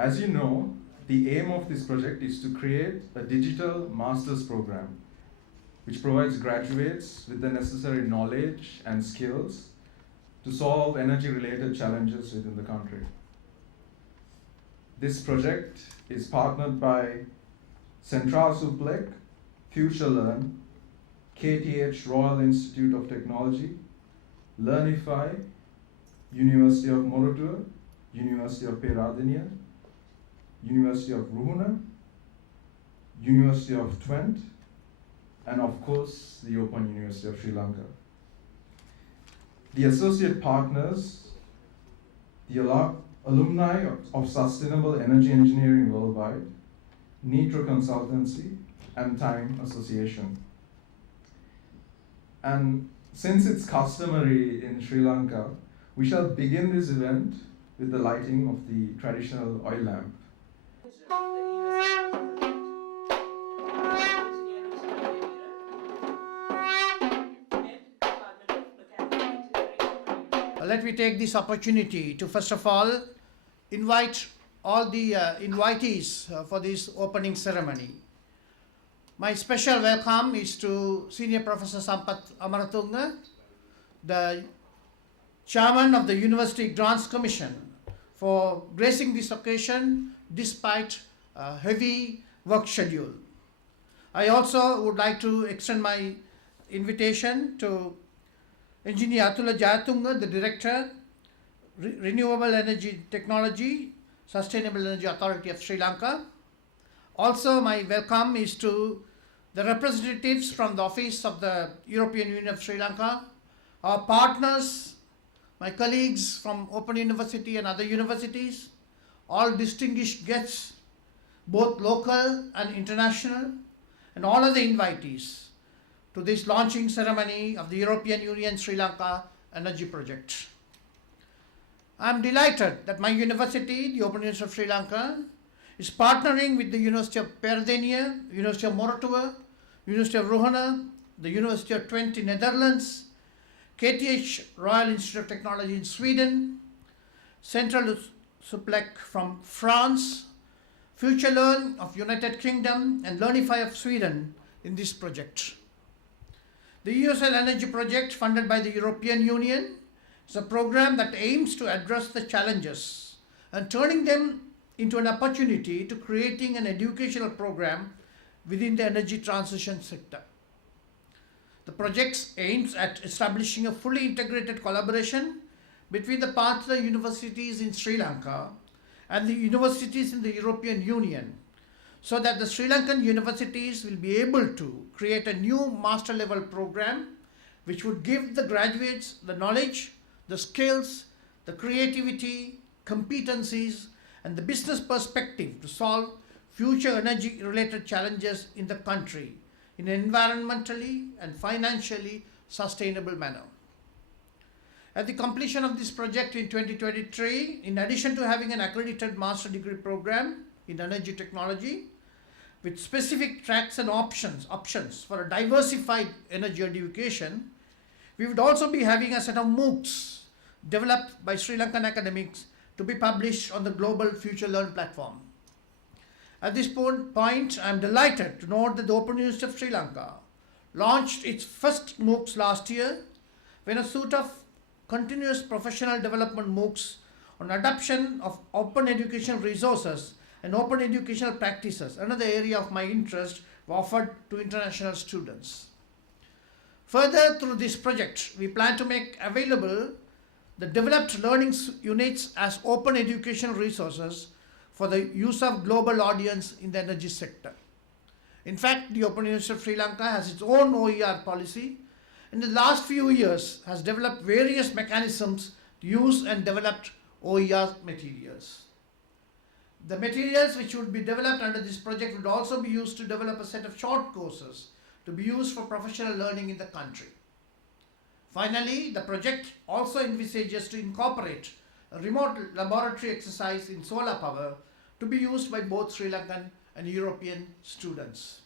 As you know, the aim of this project is to create a digital master's program which provides graduates with the necessary knowledge and skills to solve energy-related challenges within the country. This project is partnered by Central Suplec, FutureLearn, KTH Royal Institute of Technology, Learnify, University of Moratuwa, University of Peradeniya, University of Ruhuna, University of Twente, and of course the Open University of Sri Lanka. The associate partners, the alumni of Sustainable Energy Engineering Worldwide, Nitro Consultancy, and Time Association. And since it's customary in Sri Lanka, we shall begin this event with the lighting of the traditional oil lamp. Let me take this opportunity to first of all invite all the invitees for this opening ceremony. My special welcome is to Senior Professor Sampath Amaratunga, the Chairman of the University Grants Commission, for gracing this occasion despite a heavy work schedule. I also would like to extend my invitation to Engineer Atula Jayatunga, the Director, Renewable Energy Technology, Sustainable Energy Authority of Sri Lanka. Also, my welcome is to the representatives from the Office of the European Union of Sri Lanka, our partners, my colleagues from Open University and other universities, all distinguished guests, both local and international, and all other invitees to this launching ceremony of the European Union Sri Lanka Energy Project. I am delighted that my university, the Open University of Sri Lanka, is partnering with the University of Peradeniya, University of Moratuwa, University of Ruhuna, the University of Twente, Netherlands, KTH Royal Institute of Technology in Sweden, Central Suplec from France, FutureLearn of United Kingdom, and Learnify of Sweden in this project. The EUSL Energy Project, funded by the European Union, is a program that aims to address the challenges and turning them into an opportunity to creating an educational program within the energy transition sector. The project aims at establishing a fully integrated collaboration between the partner universities in Sri Lanka and the universities in the European Union, so that the Sri Lankan universities will be able to create a new master level program which would give the graduates the knowledge, the skills, the creativity, competencies, and the business perspective to solve future energy related challenges in the country in an environmentally and financially sustainable manner. At the completion of this project in 2023, in addition to having an accredited master degree program in energy technology with specific tracks and options for a diversified energy education, we would also be having a set of Moocs developed by Sri Lankan academics to be published on the global FutureLearn platform. At this point, I am delighted to note that the Open University of Sri Lanka launched its first Moocs last year, when a suite of continuous professional development Moocs on adoption of open educational resources and open educational practices, another area of my interest, were offered to international students. Further, through this project, we plan to make available the developed learning units as open educational resources for the use of global audience in the energy sector. In fact, the Open University of Sri Lanka has its own OER policy. In the last few years, has developed various mechanisms to use and developed OER materials. The materials which would be developed under this project would also be used to develop a set of short courses to be used for professional learning in the country. Finally, the project also envisages to incorporate a remote laboratory exercise in solar power to be used by both Sri Lankan and European students.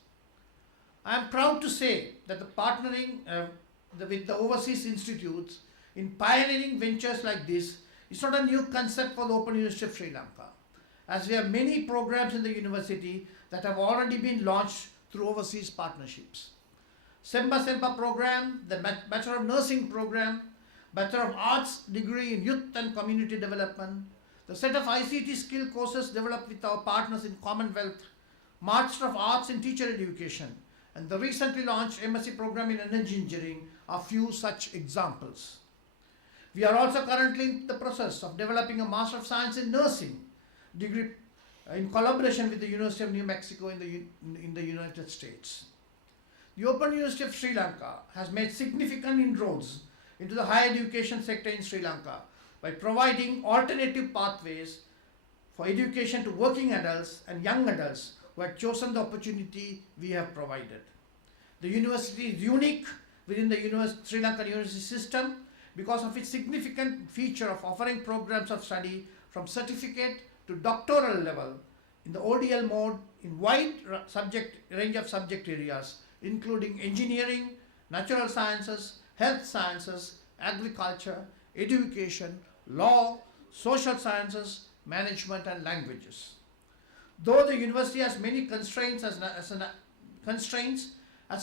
I am proud to say that the partnering with the overseas institutes in pioneering ventures like this is not a new concept for the Open University of Sri Lanka. as we have many programs in the university that have already been launched through overseas partnerships. Semba Sempa program, the Bachelor of Nursing program, Bachelor of Arts degree in Youth and Community Development, the set of ICT skill courses developed with our partners in Commonwealth, Master of Arts in Teacher Education, and the recently launched MSc program in Energy Engineering are few such examples. We are also currently in the process of developing a Master of Science in Nursing degree in collaboration with the University of New Mexico in the United States. The Open University of Sri Lanka has made significant inroads into the higher education sector in Sri Lanka by providing alternative pathways for education to working adults and young adults who had chosen the opportunity we have provided. The university is unique within the Sri Lankan university system because of its significant feature of offering programs of study from certificate to doctoral level in the ODL mode in wide range of subject areas, including engineering, natural sciences, health sciences, agriculture, education, law, social sciences, management and languages. Though the university has many constraints as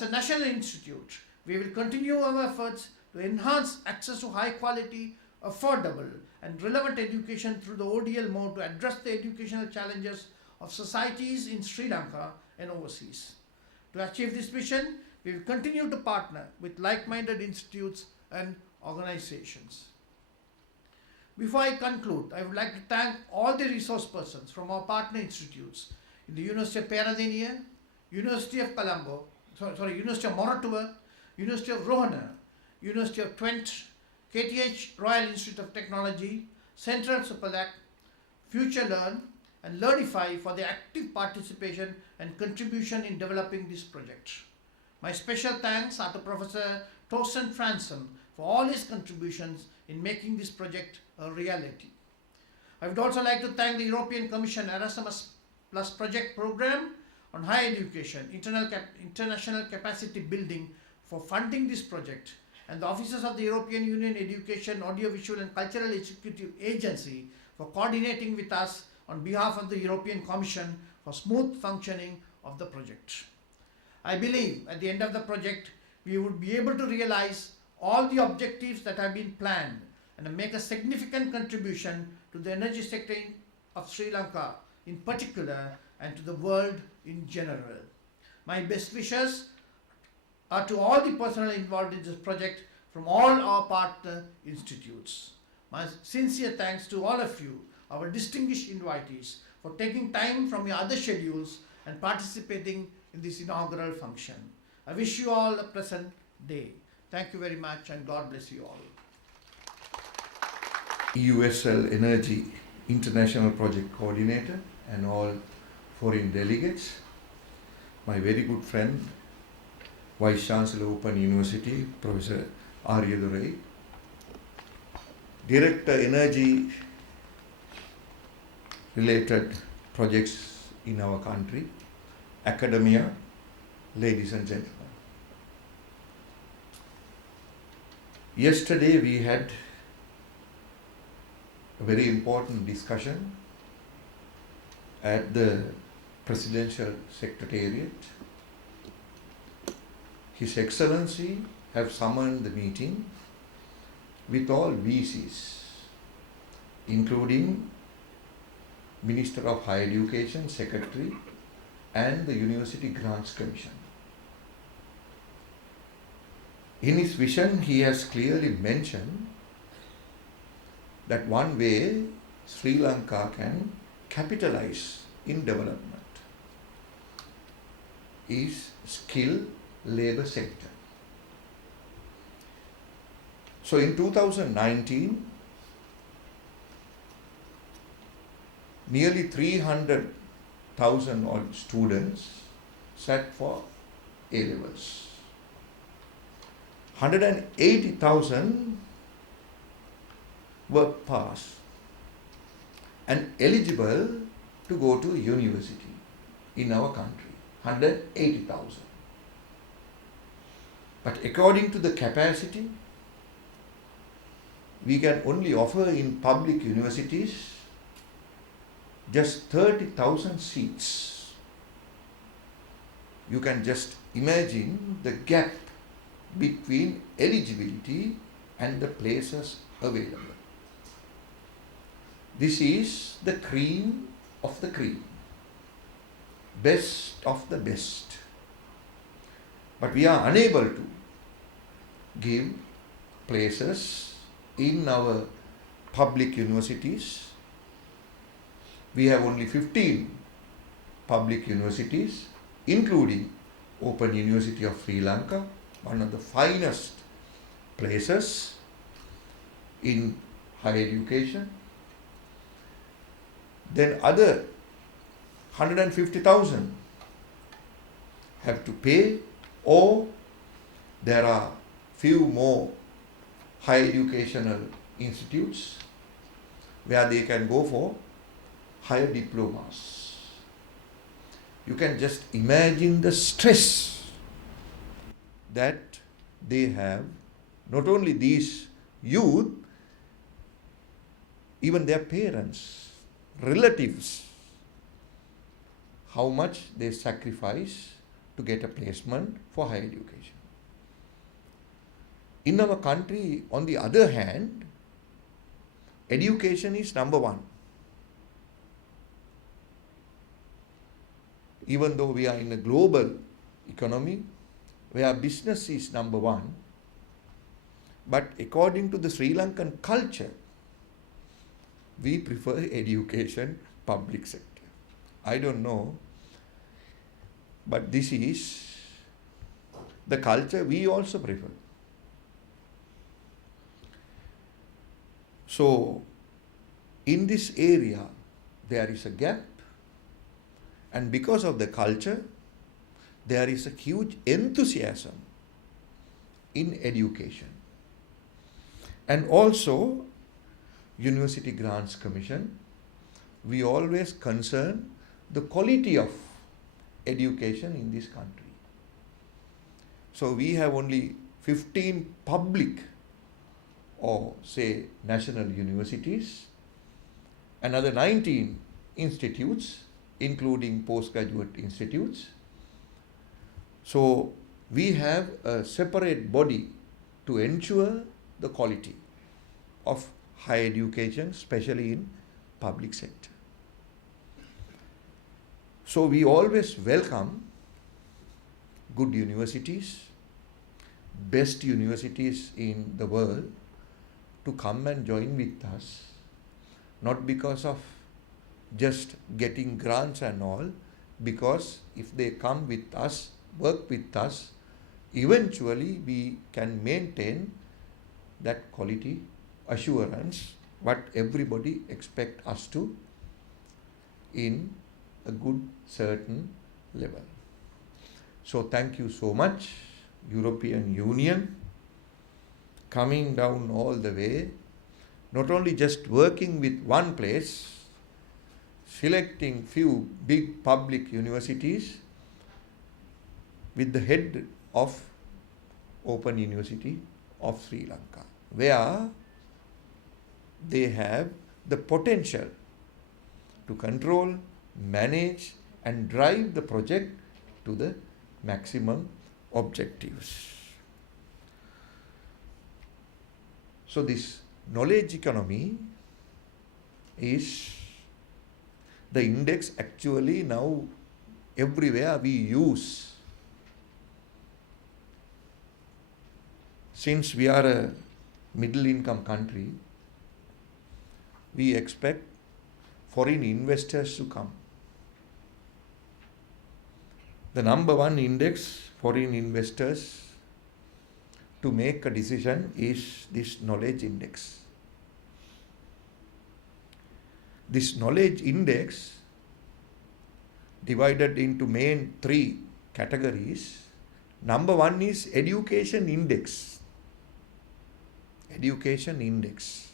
a national institute, we will continue our efforts to enhance access to high quality, affordable and relevant education through the ODL mode to address the educational challenges of societies in Sri Lanka and overseas. To achieve this mission, we will continue to partner with like-minded institutes and organizations. Before I conclude, I would like to thank all the resource persons from our partner institutes in the University of Peradeniya, University of Colombo, University of Moratuwa, University of Rohana, University of Twente, KTH Royal Institute of Technology, Central Superlac, Future Learn, and Learnify for their active participation and contribution in developing this project. My special thanks are to Professor Torsten Franson for all his contributions in making this project a reality. I would also like to thank the European Commission Erasmus Plus Project Program on Higher Education, International Capacity Building for funding this project, and the officers of the European Union Education, Audiovisual and Cultural Executive Agency for coordinating with us on behalf of the European Commission for smooth functioning of the project. I believe at the end of the project, we would be able to realize all the objectives that have been planned and make a significant contribution to the energy sector of Sri Lanka in particular and to the world in general. My best wishes are to all the personnel involved in this project from all our partner institutes. My sincere thanks to all of you, our distinguished invitees, for taking time from your other schedules and participating in this inaugural function. I wish you all a pleasant day. Thank you very much and God bless you all. EUSL Energy International Project Coordinator and all foreign delegates, my very good friend, Vice Chancellor Open University, Professor Aryadurai, Director Energy related projects in our country, academia, ladies and gentlemen. Yesterday we had a very important discussion at the Presidential Secretariat. His Excellency have summoned the meeting with all VCs, including Minister of Higher Education, Secretary, and the University Grants Commission. In his vision, he has clearly mentioned that one way Sri Lanka can capitalize in development is skilled labor sector. So in 2019, nearly 300,000 odd students sat for A-levels. 180,000 were passed and eligible to go to university in our country. 180,000. But according to the capacity, we can only offer in public universities just 30,000 seats. You can just imagine the gap between eligibility and the places available. This is the cream of the cream, best of the best. But we are unable to give places in our public universities. We have only 15 public universities, including Open University of Sri Lanka, one of the finest places in higher education. Then other 150,000 have to pay, or there are few more higher educational institutes where they can go for higher diplomas. You can just imagine the stress that they have, not only these youth, even their parents, relatives, how much they sacrifice to get a placement for higher education. In our country, on the other hand, education is number one. Even though we are in a global economy where business is number one, but according to the Sri Lankan culture, we prefer education, public sector. I don't know, but this is the culture we also prefer. So, in this area, there is a gap, and because of the culture, there is a huge enthusiasm in education. And also, University Grants Commission, we always concern the quality of education in this country. So we have only 15 public or say national universities, another 19 institutes, including postgraduate institutes. So we have a separate body to ensure the quality of higher education, especially in public sector. So we always welcome good universities, best universities in the world to come and join with us, not because of just getting grants and all, because if they come with us, work with us, eventually we can maintain that quality assurance what everybody expect us to in a good certain level. So thank you so much, European Union, coming down all the way, not only just working with one place, selecting few big public universities with the head of Open University of Sri Lanka, where they have the potential to control, manage and drive the project to the maximum objectives. So this knowledge economy is the index actually now everywhere we use. Since we are a middle income country, we expect foreign investors to come. The number one index foreign investors to make a decision is this knowledge index. This knowledge index divided into main three categories. Number one is education index. Education index.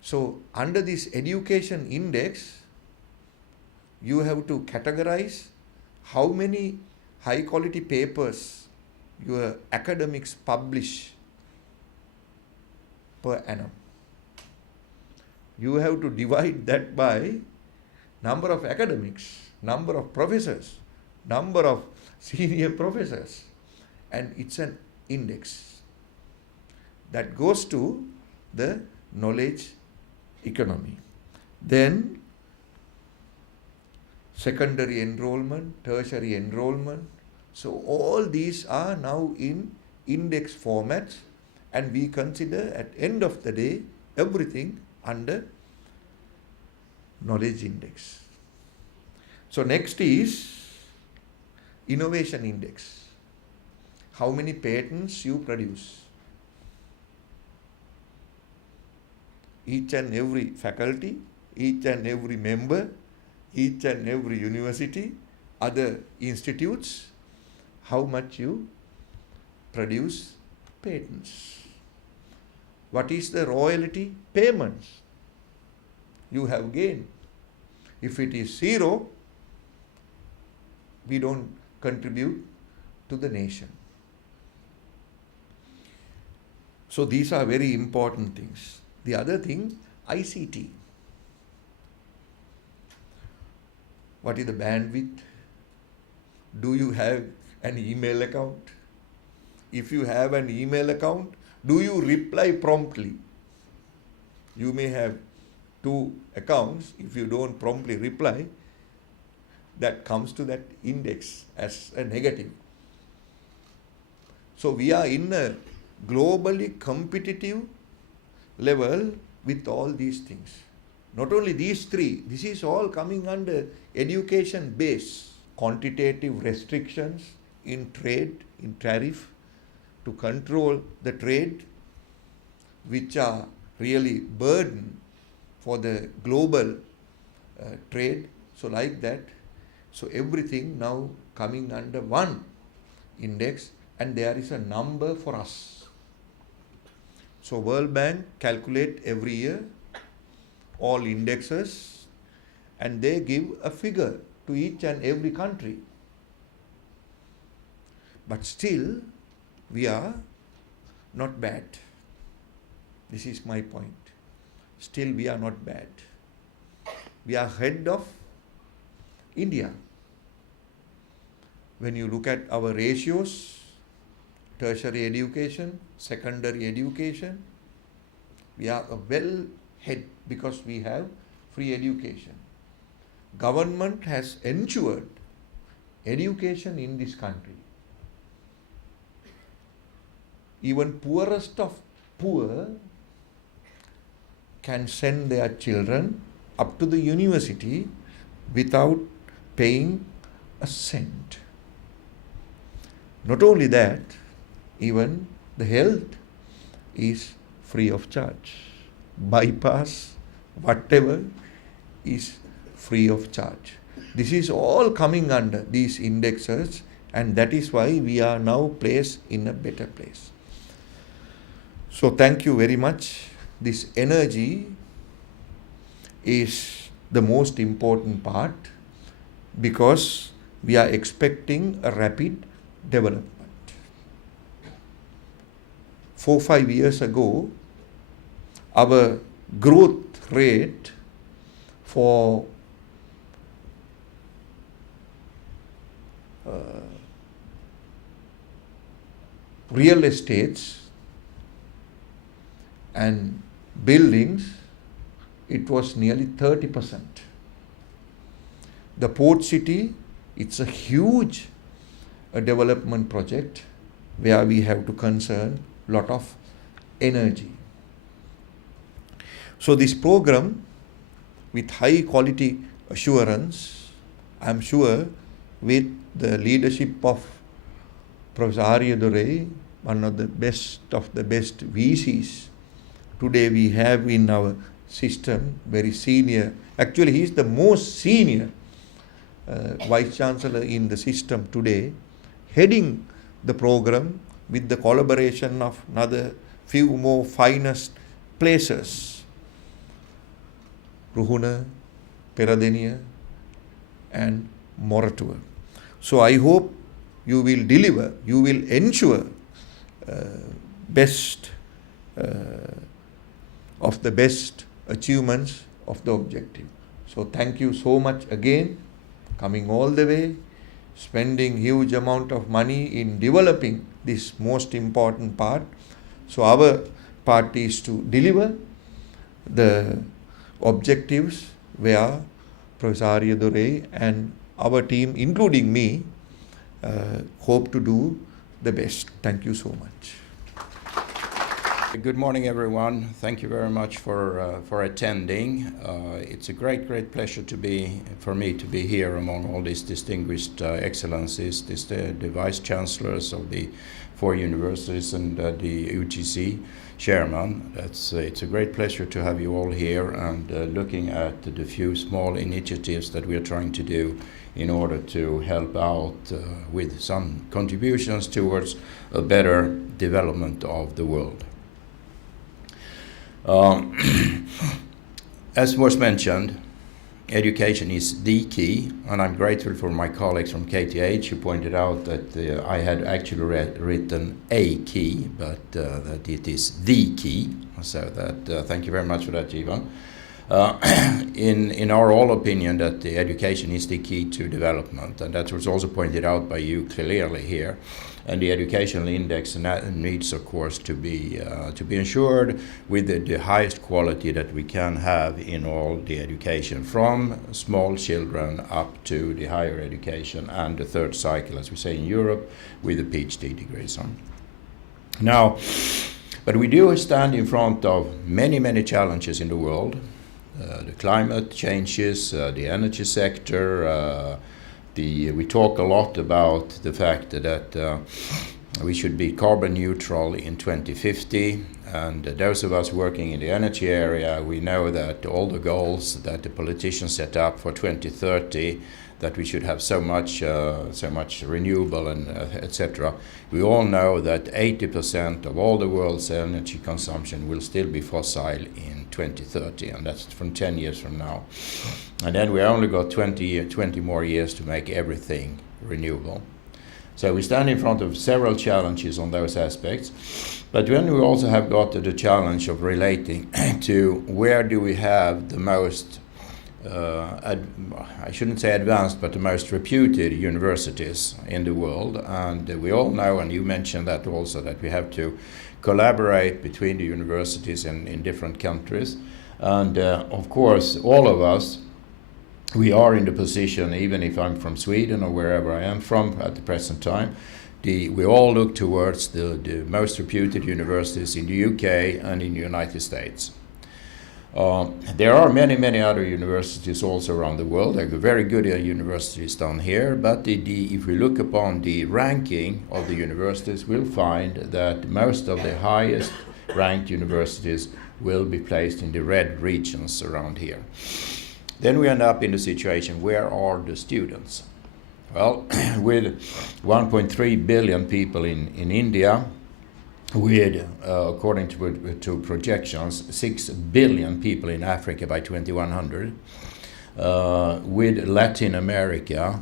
So under this education index, you have to categorize how many high quality papers your academics publish per annum. You have to divide that by number of academics, number of professors, number of senior professors, and it's an index that goes to the knowledge economy. Then secondary enrollment, tertiary enrollment. So all these are now in index formats, and we consider at end of the day everything under knowledge index. So next is innovation index. How many patents you produce? Each and every faculty, each and every member, each and every university, other institutes, how much you produce patents. What is the royalty payments you have gained? If it is zero, we don't contribute to the nation. So these are very important things. The other thing, ICT. What is the bandwidth? Do you have an email account? If you have an email account, do you reply promptly? You may have 2 accounts. If you don't promptly reply, that comes to that index as a negative. So we are in a globally competitive level with all these things. Not only these 3, this is all coming under education base. Quantitative restrictions in trade, in tariff, to control the trade, which are really burden for the global trade. So like that, so everything now coming under one index, and there is a number for us. So World Bank calculate every year all indexes, and they give a figure to each and every country. But still, we are not bad. This is my point. Still, we are not bad. We are ahead of India. When you look at our ratios, tertiary education, secondary education, we are well ahead because we have free education. Government has ensured education in this country. Even poorest of poor can send their children up to the university without paying a cent. Not only that, even the health is free of charge. Bypass, whatever, is free of charge. This is all coming under these indexes, and that is why we are now placed in a better place. So thank you very much. This energy is the most important part because we are expecting a rapid development. 4-5 years ago, our growth rate for real estates and buildings, it was nearly 30%. The port city, it's a huge development project where we have to concern lot of energy. So this program with high quality assurance, I'm sure with the leadership of Professor Aryadurey, one of the best VCs today we have in our system, very senior. Actually, he is the most senior Vice Chancellor in the system today, heading the program with the collaboration of another few more finest places, Ruhuna, Peradeniya and Moratuwa. So I hope you will deliver, you will ensure best of the best achievements of the objective. So thank you so much again, coming all the way, spending huge amount of money in developing this most important part. So our part is to deliver the objectives where Professor Arya Dore and our team, including me, hope to do the best. Thank you so much. Good morning, everyone. Thank you very much for attending. It's a great pleasure for me to be here among all these distinguished excellencies, the vice chancellors of the 4 universities and the UGC chairman. It's a great pleasure to have you all here and looking at the few small initiatives that we are trying to do in order to help out with some contributions towards a better development of the world. As was mentioned, education is the key, and I'm grateful for my colleagues from KTH who pointed out that I had actually written a key, but that it is the key. So that thank you very much for that, Ivan. In our all opinion, that the education is the key to development, and that was also pointed out by you clearly here. And the educational index needs, of course, to be ensured with the highest quality that we can have in all the education, from small children up to the higher education and the third cycle, as we say in Europe, with the PhD degrees. Now, but we do stand in front of many challenges in the world. The climate changes, the energy sector. We talk a lot about the fact that we should be carbon neutral in 2050, and those of us working in the energy area, we know that all the goals that the politicians set up for 2030, that we should have so much renewable and etc. We all know that 80% of all the world's energy consumption will still be fossil in 2030, and that's from 10 years from now. And then we only got 20 more years to make everything renewable. So we stand in front of several challenges on those aspects. But then we also have got the challenge of relating to where do we have the most, I shouldn't say advanced, but the most reputed universities in the world. And we all know, and you mentioned that also, that we have to collaborate between the universities in different countries. And of course, all of us, we are in the position, even if I'm from Sweden or wherever I am from at the present time, we all look towards the most reputed universities in the UK and in the United States. There are many other universities also around the world. There are very good universities down here, but if we look upon the ranking of the universities, we'll find that most of the highest ranked universities will be placed in the red regions around here. Then we end up in the situation, where are the students? Well, with 1.3 billion people in India, with, according to projections, 6 billion people in Africa by 2100, with Latin America,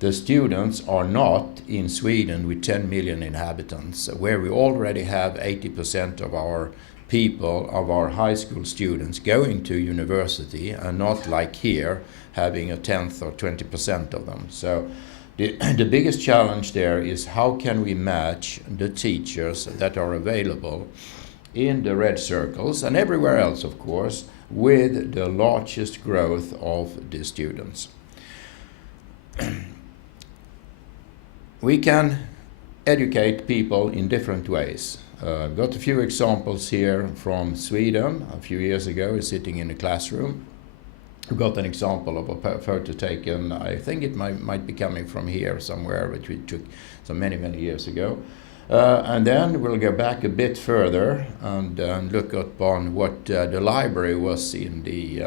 the students are not in Sweden with 10 million inhabitants, where we already have 80% of our people, of our high school students, going to university, and not like here, having a 10th or 20% of them. So the biggest challenge there is, how can we match the teachers that are available in the red circles and everywhere else, of course, with the largest growth of the students. We can educate people in different ways. I've got a few examples here from Sweden. A few years ago, sitting in a classroom, we got an example of a photo taken. I think it might be coming from here somewhere, which we took so many years ago. And then we'll go back a bit further and look upon what the library was in the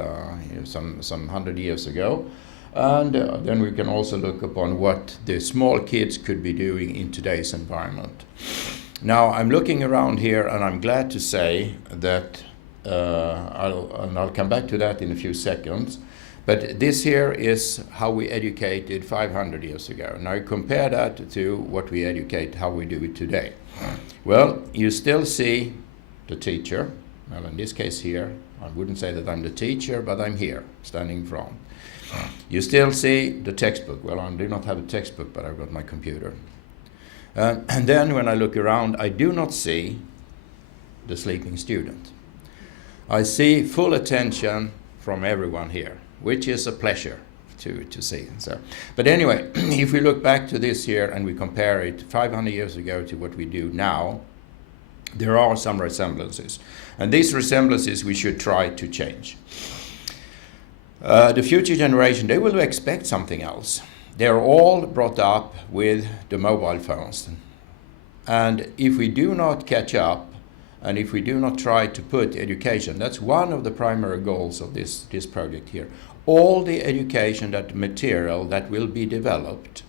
some 100 years ago. And then we can also look upon what the small kids could be doing in today's environment. Now, I'm looking around here, and I'm glad to say that I'll come back to that in a few seconds. But this here is how we educated 500 years ago. Now you compare that to what we educate, how we do it today. Well, you still see the teacher, Well, in this case here, I wouldn't say that I'm the teacher, but I'm here, standing in front. You still see the textbook. Well, I do not have a textbook, but I've got my computer. And then when I look around, I do not see the sleeping student. I see full attention from everyone here, which is a pleasure to see. So, but anyway, if we look back to this here and we compare it 500 years ago to what we do now, there are some resemblances. And these resemblances we should try to change. The future generation, they will expect something else. They're all brought up with the mobile phones. And if we do not catch up, and if we do not try to put education, that's one of the primary goals of this project here. All the education, that material that will be developed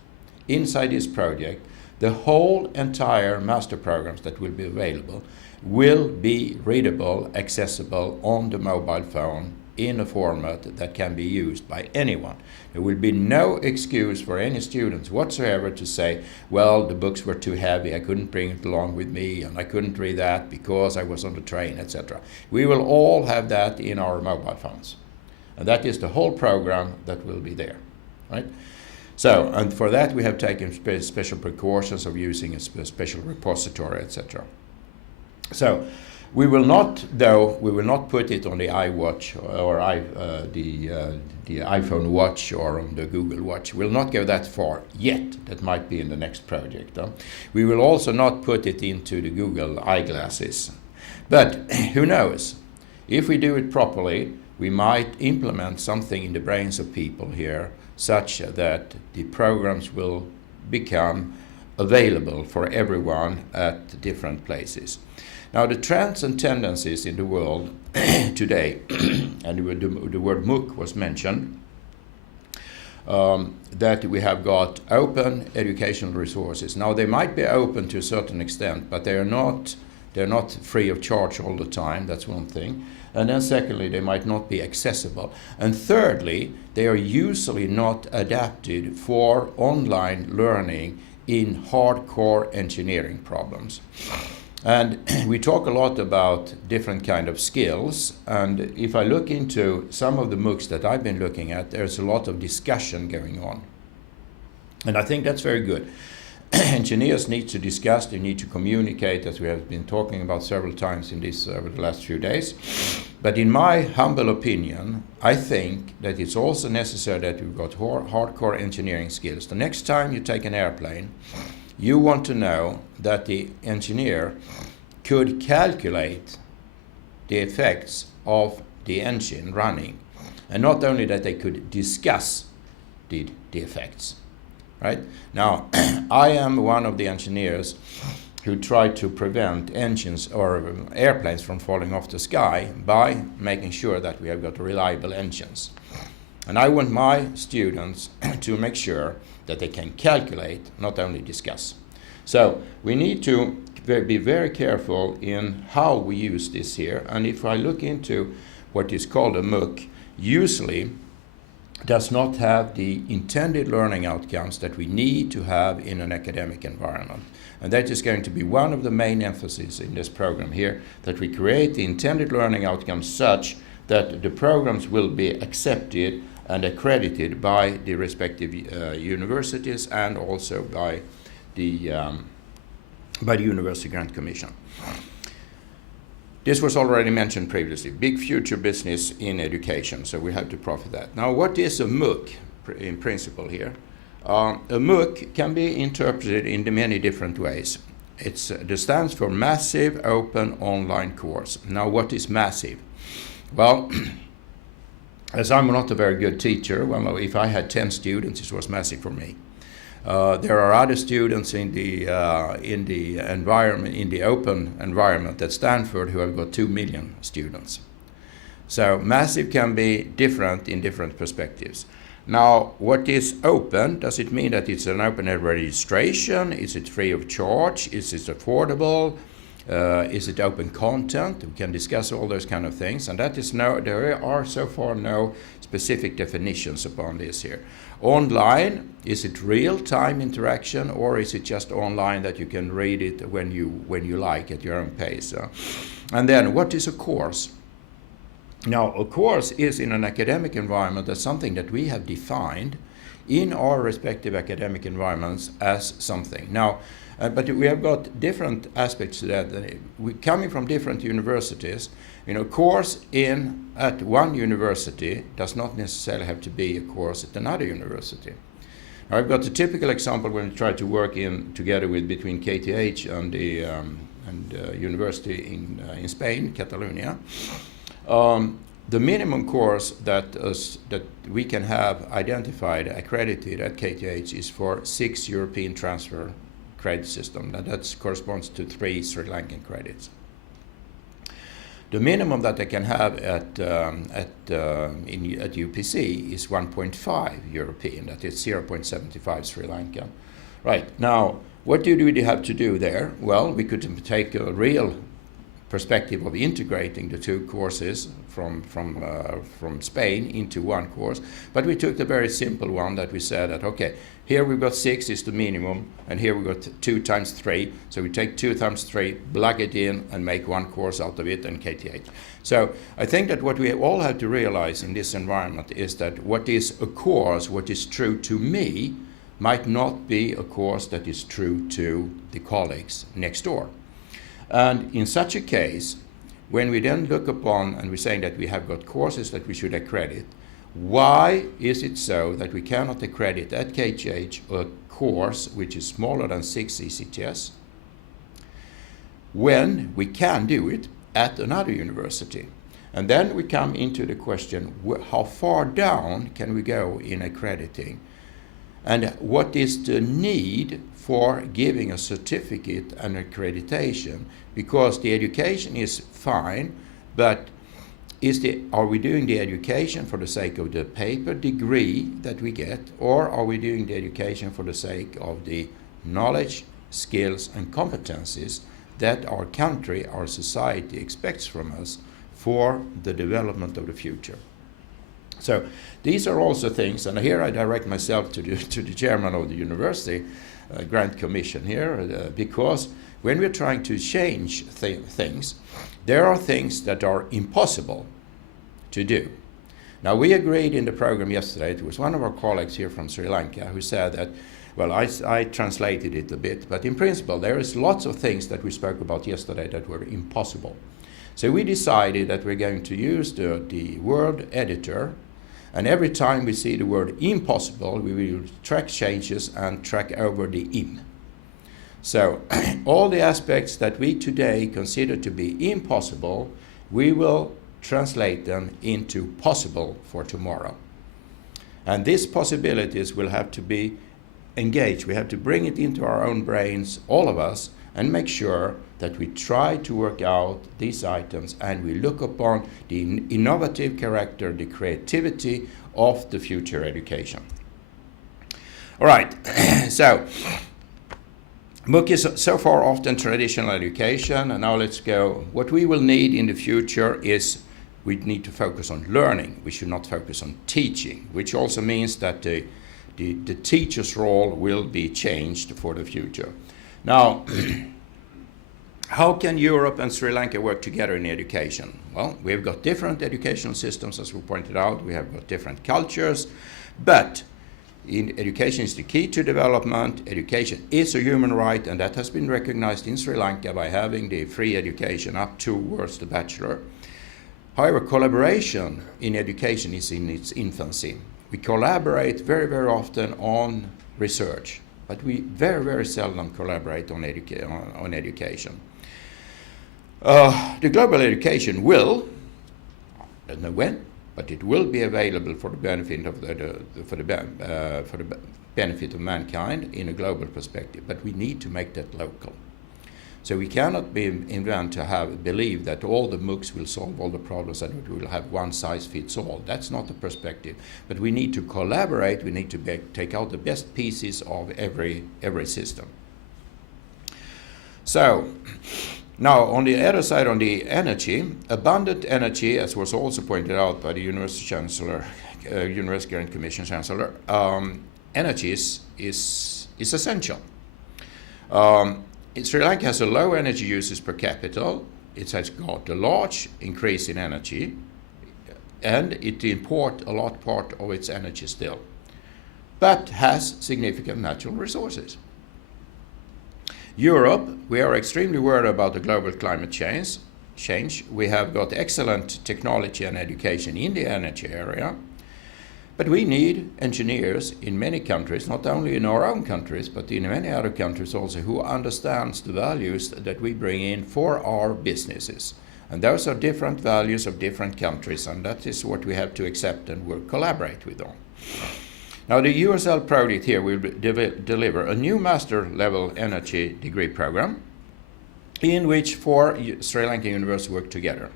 inside this project, the whole entire master programs that will be available will be readable, accessible on the mobile phone in a format that can be used by anyone. There will be no excuse for any students whatsoever to say, well, the books were too heavy, I couldn't bring it along with me, and I couldn't read that because I was on the train, etc. We will all have that in our mobile phones. And that is the whole program that will be there, right? So, and for that we have taken special precautions of using a special repository, etc. So, we will not put it on the iWatch or the iPhone Watch or on the Google Watch. We'll not go that far yet. That might be in the next project. We will also not put it into the Google eyeglasses. But who knows? If we do it properly, we might implement something in the brains of people here such that the programs will become available for everyone at different places. Now, the trends and tendencies in the world today, and the word Mooc was mentioned, that we have got open educational resources. Now, they might be open to a certain extent, but they're not free of charge all the time. That's one thing. And then secondly, they might not be accessible. And thirdly, they are usually not adapted for online learning in hardcore engineering problems. And we talk a lot about different kind of skills, and if I look into some of the MOOCs that I've been looking at, there's a lot of discussion going on. And I think that's very good. Engineers need to discuss, they need to communicate, as we have been talking about several times in this over the last few days. But in my humble opinion, I think that it's also necessary that we've got hardcore engineering skills. The next time you take an airplane, you want to know that the engineer could calculate the effects of the engine running, and not only that they could discuss the effects, right? Now, I am one of the engineers who try to prevent engines or airplanes from falling off the sky by making sure that we have got reliable engines. And I want my students to make sure that they can calculate, not only discuss. So we need to be very careful in how we use this here. And if I look into what is called a MOOC, usually does not have the intended learning outcomes that we need to have in an academic environment. And that is going to be one of the main emphases in this program here, that we create the intended learning outcomes such that the programs will be accepted and accredited by the respective universities and also by the University Grant Commission. This was already mentioned previously, big future business in education, so we have to profit that. Now, what is a MOOC in principle here? A MOOC can be interpreted in many different ways. It stands for Massive Open Online Course. Now, what is massive? Well, as I'm not a very good teacher, well, if I had 10 students, it was massive for me. There are other students in the environment, in the open environment at Stanford, who have got 2 million students. So massive can be different in different perspectives. Now, what is open? Does it mean that it's an open registration? Is it free of charge? Is it affordable? Is it open content? We can discuss all those kind of things, and there are so far no specific definitions upon this here. Online, is it real-time interaction, or is it just online that you can read it when you like at your own pace? And then, what is a course? Now, a course is in an academic environment as something that we have defined in our respective academic environments as something. Now, but we have got different aspects to that. We coming from different universities. Course at one university does not necessarily have to be a course at another university. Now, I've got a typical example when we try to work together between KTH and the university in Spain, Catalonia. The minimum course that we can have identified, accredited at KTH is for 6 European transfer credit system. Now that corresponds to 3 Sri Lankan credits. The minimum that they can have at UPC is 1.5 European, that is 0.75 Sri Lankan. Right, now, what do we have to do there? Well, we could take a real perspective of integrating the 2 courses from Spain into one course, but we took the very simple one that we said that, okay, here we've got 6 is the minimum, and here we've got 2 times 3, so we take 2 times 3, plug it in, and make one course out of it and KTH. So I think that what we all have to realize in this environment is that what is a course, what is true to me, might not be a course that is true to the colleagues next door. And in such a case, when we then look upon and we're saying that we have got courses that we should accredit, why is it so that we cannot accredit at KTH a course which is smaller than 6 ECTS when we can do it at another university? And then we come into the question, how far down can we go in accrediting? And what is the need for giving a certificate and accreditation? Because the education is fine, but are we doing the education for the sake of the paper degree that we get, or are we doing the education for the sake of the knowledge, skills, and competencies that our country, our society expects from us for the development of the future? So these are also things, and here I direct myself to the chairman of the university grant commission here, because when we're trying to change things, there are things that are impossible to do. Now, we agreed in the program yesterday, it was one of our colleagues here from Sri Lanka who said that, well, I translated it a bit, but in principle there is lots of things that we spoke about yesterday that were impossible. So we decided that we're going to use the word editor, and every time we see the word impossible, we will track changes and track over the in. So all the aspects that we today consider to be impossible, we will translate them into possible for tomorrow. And these possibilities will have to be engaged. We have to bring it into our own brains, all of us, and make sure that we try to work out these items and we look upon the innovative character, the creativity of the future education. All right, so Mooc is so far often traditional education, and now let's go. What we will need in the future is we need to focus on learning. We should not focus on teaching, which also means that the teacher's role will be changed for the future. Now, how can Europe and Sri Lanka work together in education? Well, we've got different educational systems, as we pointed out. We have got different cultures, but education is the key to development. Education is a human right, and that has been recognized in Sri Lanka by having the free education up towards the bachelor. However, collaboration in education is in its infancy. We collaborate very, very often on research, but we very, very seldom collaborate on education. The global education will, I don't know when, but it will be available for the benefit of the benefit of mankind in a global perspective. But we need to make that local. So we cannot believe that all the Moocs will solve all the problems and we will have one size fits all. That's not the perspective. But we need to collaborate. We need to take out the best pieces of every system. So now, on the other side, on the energy, abundant energy, as was also pointed out by the University Chancellor, University Grant Commission Chancellor, energy is essential. Sri Lanka has a low energy usage per capita. it has got a large increase in energy, and it imports a lot part of its energy still, but has significant natural resources. Europe, we are extremely worried about the global climate change. We have got excellent technology and education in the energy area, but we need engineers in many countries, not only in our own countries, but in many other countries also, who understands the values that we bring in for our businesses. And those are different values of different countries, and that is what we have to accept and we'll collaborate with them. Now, the EUSL project here will deliver a new master level energy degree program in which 4 Sri Lankan universities work together.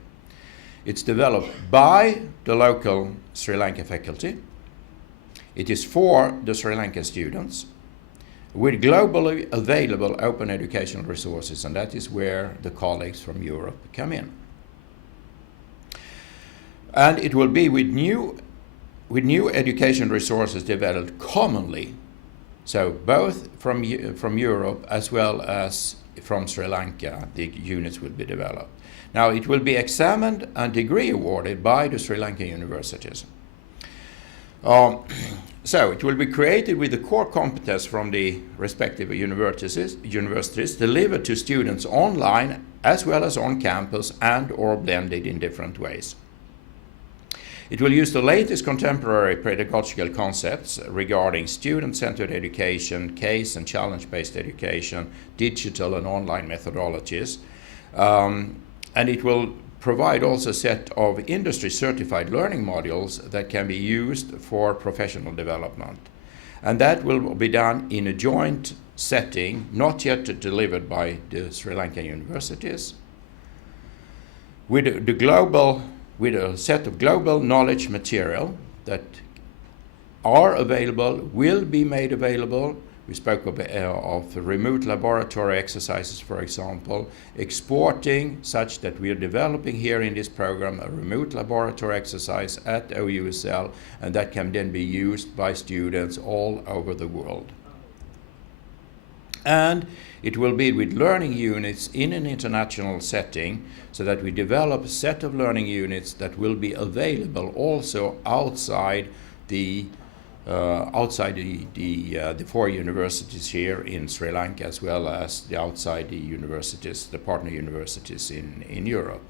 It's developed by the local Sri Lanka faculty. It is for the Sri Lankan students with globally available open educational resources, and that is where the colleagues from Europe come in. And it will be with new education resources developed commonly, so both from Europe as well as from Sri Lanka, the units will be developed. Now, it will be examined and degree awarded by the Sri Lankan universities. So it will be created with the core competence from the respective universities delivered to students online as well as on campus and or blended in different ways. It will use the latest contemporary pedagogical concepts regarding student-centered education, case and challenge-based education, digital and online methodologies, and it will provide also a set of industry-certified learning modules that can be used for professional development. And that will be done in a joint setting, not yet delivered by the Sri Lankan universities, with a set of global knowledge material that are available, will be made available. We spoke of remote laboratory exercises, for example, exporting such that we are developing here in this program a remote laboratory exercise at EUSL, and that can then be used by students all over the world. And it will be with learning units in an international setting, so that we develop a set of learning units that will be available also outside the 4 universities here in Sri Lanka, as well as outside the universities, the partner universities in Europe.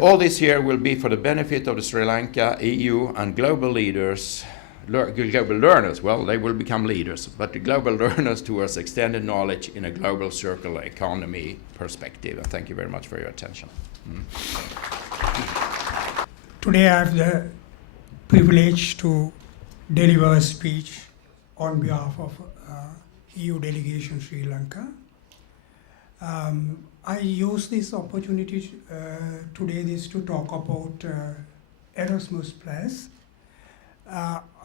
All this here will be for the benefit of the Sri Lanka, EU, and global leaders. Global learners, well, they will become leaders, but the global learners towards extended knowledge in a global circular economy perspective. And thank you very much for your attention. Today I have the privilege to deliver a speech on behalf of EU delegation Sri Lanka. I use this opportunity today to talk about Erasmus Plus.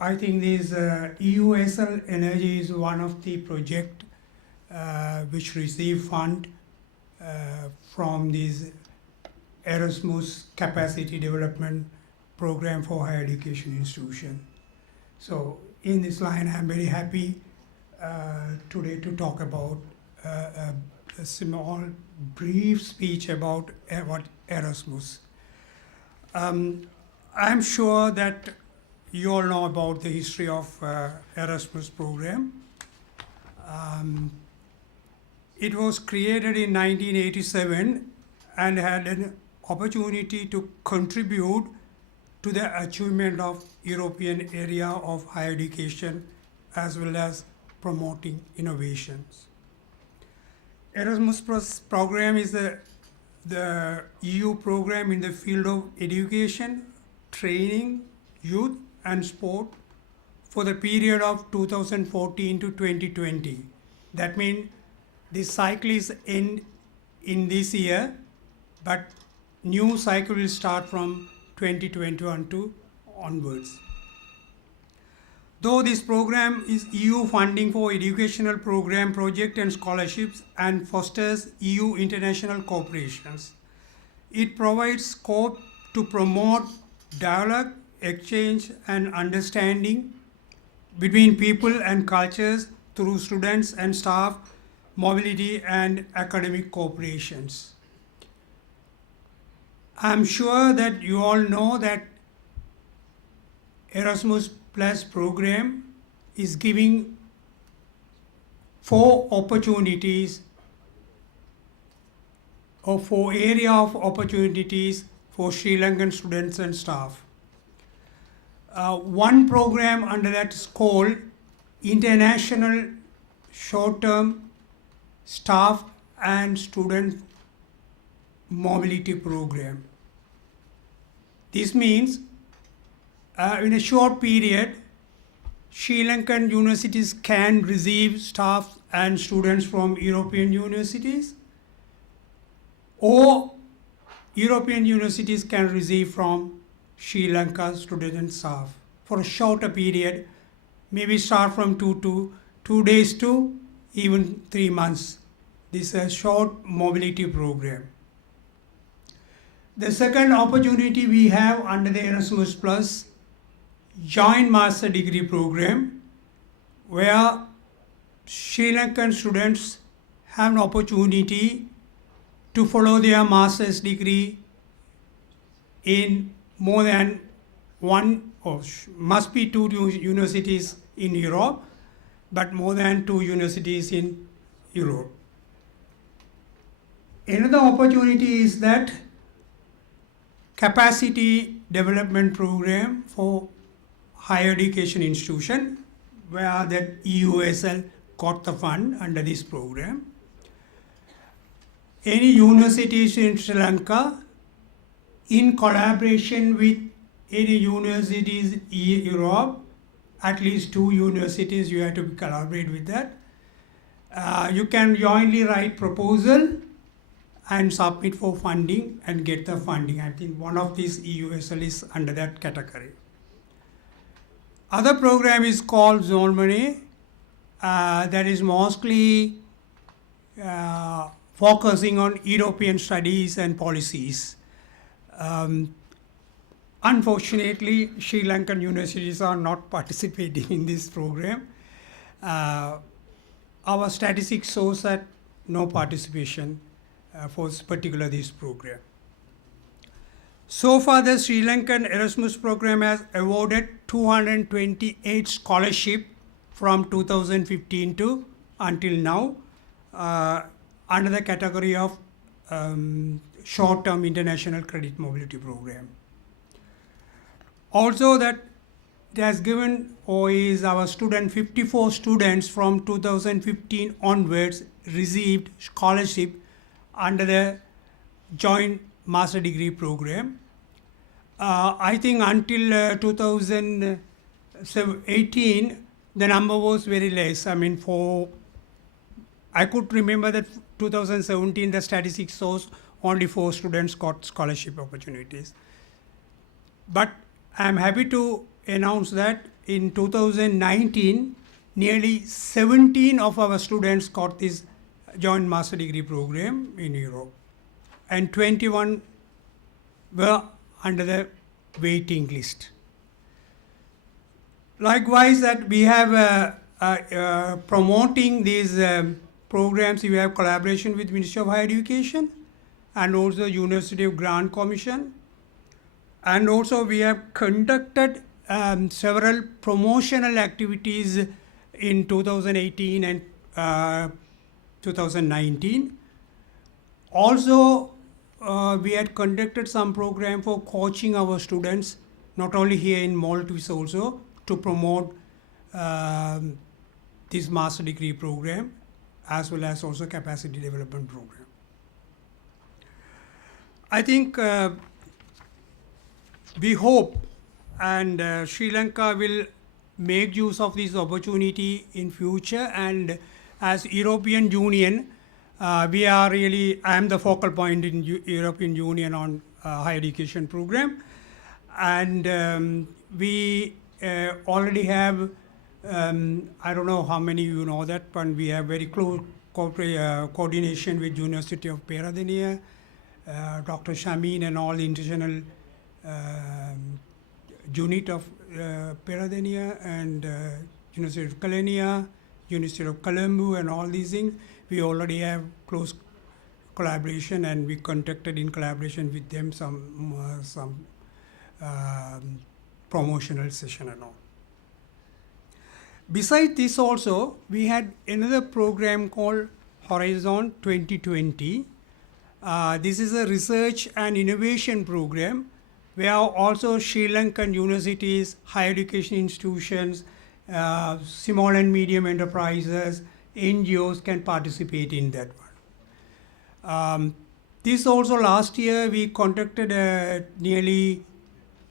I think this EUSL Energy is one of the projects which receive fund from this Erasmus Capacity Development Program for Higher Education Institution. So in this line, I'm very happy today to talk about a small, brief speech about Erasmus. I'm sure that you all know about the history of Erasmus program. It was created in 1987 and had an opportunity to contribute to the achievement of European area of higher education as well as promoting innovations. Erasmus Plus program is the EU program in the field of education, training, youth and sport for the period of 2014 to 2020. That means this cycle is end in this year, but new cycle will start from 2021 to onwards. Though this program is EU funding for educational program, project and scholarships and fosters EU international cooperations, it provides scope to promote dialogue, exchange and understanding between people and cultures through students and staff mobility and academic cooperations. I'm sure that you all know that Erasmus Plus program is giving 4 opportunities or 4 area of opportunities for Sri Lankan students and staff. One program under that is called International Short-Term Staff and Student Mobility Program. This means in a short period, Sri Lankan universities can receive staff and students from European universities, or European universities can receive from Sri Lanka students and staff for a shorter period, maybe start from 2 days to even 3 months. This is a short mobility program. The second opportunity we have under the Erasmus Plus joint master degree program, where Sri Lankan students have an opportunity to follow their master's degree in more than one, or must be 2 universities in Europe, but more than 2 universities in Europe. Another opportunity is that capacity development program for higher education institution, where that EUSL got the fund under this program. Any universities in Sri Lanka, in collaboration with any universities in Europe, at least 2 universities, you have to collaborate with that. You can jointly write proposal and submit for funding and get the funding. I think one of these EUSL is under that category. Other program is called Zone Money, that is mostly focusing on European studies and policies. Unfortunately, Sri Lankan universities are not participating in this program. Our statistics shows that no participation for this program. So far, the Sri Lankan Erasmus program has awarded 228 scholarships from 2015 to until now under the category of short-term international credit mobility program. Also, that it has given or is our student 54 students from 2015 onwards received scholarship under the joint master degree program. I think until 2018, the number was very less. I mean, I could remember that 2017, the statistics shows only 4 students got scholarship opportunities. But I'm happy to announce that in 2019, nearly 17 of our students got this joint master degree program in Europe, and 21 were under the waiting list. Likewise, that we have promoting these programs, we have collaboration with Ministry of Higher Education and also University of Grant Commission. And also we have conducted several promotional activities in 2018 and 2019. Also, we had conducted some program for coaching our students, not only here in Maldives also, to promote this master degree program, as well as also capacity development program. I think we hope and Sri Lanka will make use of this opportunity in future, and as European Union, we are really, I am the focal point in European Union on higher education program, and we already have, I don't know how many you know that, but we have very close coordination with University of Peradeniya, Dr. Shamin and all the international unit of Peradeniya and University of Kalenia, University of Colombo and all these things. we already have close collaboration, and we conducted in collaboration with them some promotional session and all. Besides this also, we had another program called Horizon 2020. This is a research and innovation program where also Sri Lankan universities, higher education institutions, small and medium enterprises, NGOs can participate in that one. This also last year we conducted nearly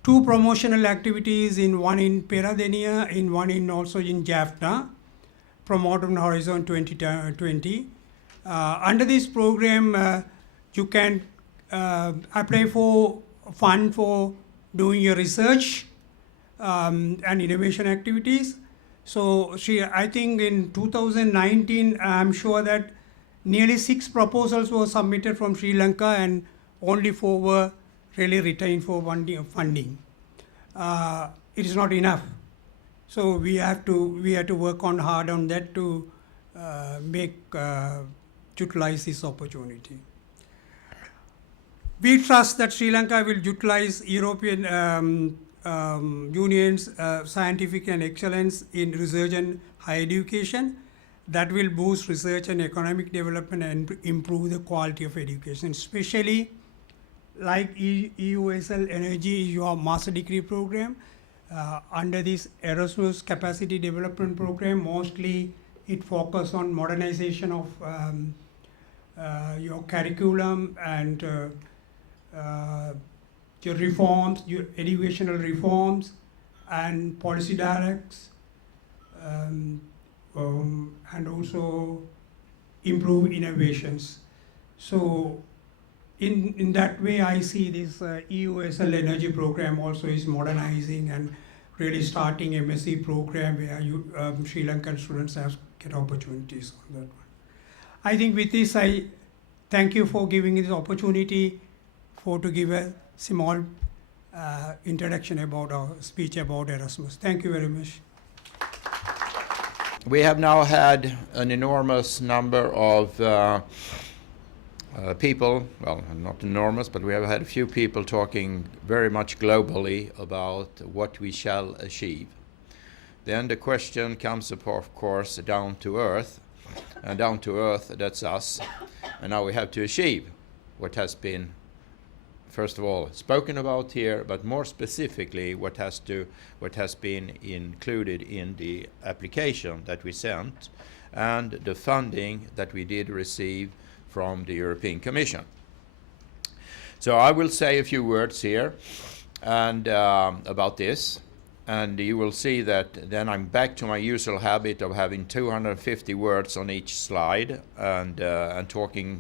2 promotional activities, in one in Peradeniya, in one in also in Jaffna, promoted Horizon 2020. Under this program, you can apply for fund for doing your research and innovation activities. So I think in 2019, I'm sure that nearly 6 proposals were submitted from Sri Lanka, and only 4 were really retained for funding. It is not enough. So we have to work on hard on that to utilize this opportunity. We trust that Sri Lanka will utilize European Union's scientific and excellence in research and higher education. That will boost research and economic development and improve the quality of education, especially like EUSL Energy, your master degree program. Under this Erasmus capacity development program, mostly it focuses on modernization of your curriculum and your reforms, your educational reforms and policy directs, and also improve innovations. So in that way, I see this EUSL Energy program also is modernizing and really starting a MSc program where Sri Lankan students have get opportunities on that one. I think with this, I thank you for giving me this opportunity to give a small introduction about our speech about Erasmus. Thank you very much. We have now had an enormous number of people, well, not enormous, but we have had a few people talking very much globally about what we shall achieve. Then the question comes up, of course, down to earth, and down to earth, that's us. And now we have to achieve what has been, first of all, spoken about here, but more specifically what has been included in the application that we sent and the funding that we did receive from the European Commission. So I will say a few words here and about this, and you will see that then I'm back to my usual habit of having 250 words on each slide and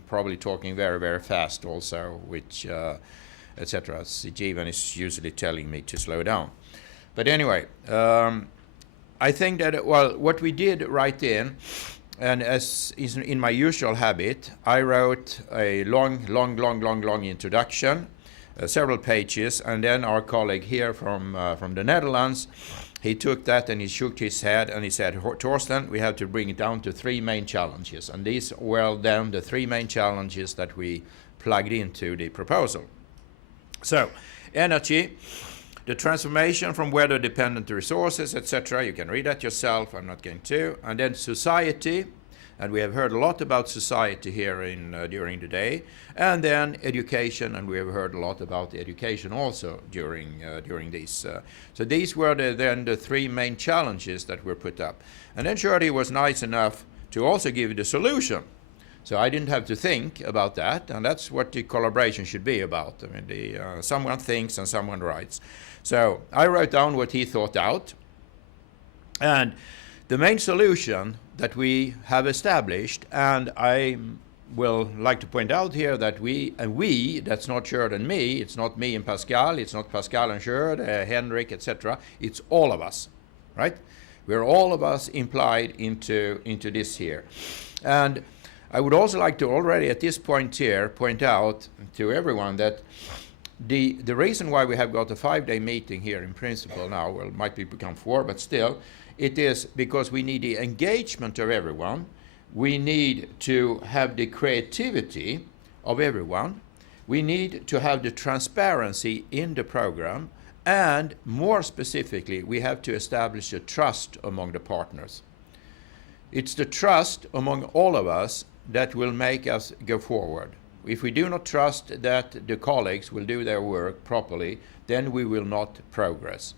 probably talking very, very fast also, which etc. Jeevan is usually telling me to slow down. But anyway, I think that, well, what we did write in, and as is in my usual habit, I wrote a long introduction, several pages, and then our colleague here from the Netherlands, he took that and he shook his head and he said, Torsten, we have to bring it down to 3 main challenges. And these were then the 3 main challenges that we plugged into the proposal. So, energy, the transformation from weather-dependent resources, etc. You can read that yourself, I'm not going to. And then society, and we have heard a lot about society here during the day. And then education, and we have heard a lot about education also during these. So these were then the 3 main challenges that were put up. And then Shirley was nice enough to also give the solution. So I didn't have to think about that, and that's what the collaboration should be about. I mean, someone thinks and someone writes. So I wrote down what he thought out, and the main solution that we have established, and I will like to point out here that we, that's not Gerd and me, it's not me and Pascal, it's not Pascal and Gerd, Henrik, etc. It's all of us, right? We're all of us implied into this here. And I would also like to already at this point here point out to everyone that the reason why we have got a 5-day meeting here in principle now, well, it might become 4, but still, it is because we need the engagement of everyone. we need to have the creativity of everyone. We need to have the transparency in the program, and more specifically, we have to establish a trust among the partners. It's the trust among all of us that will make us go forward. If we do not trust that the colleagues will do their work properly, then we will not progress.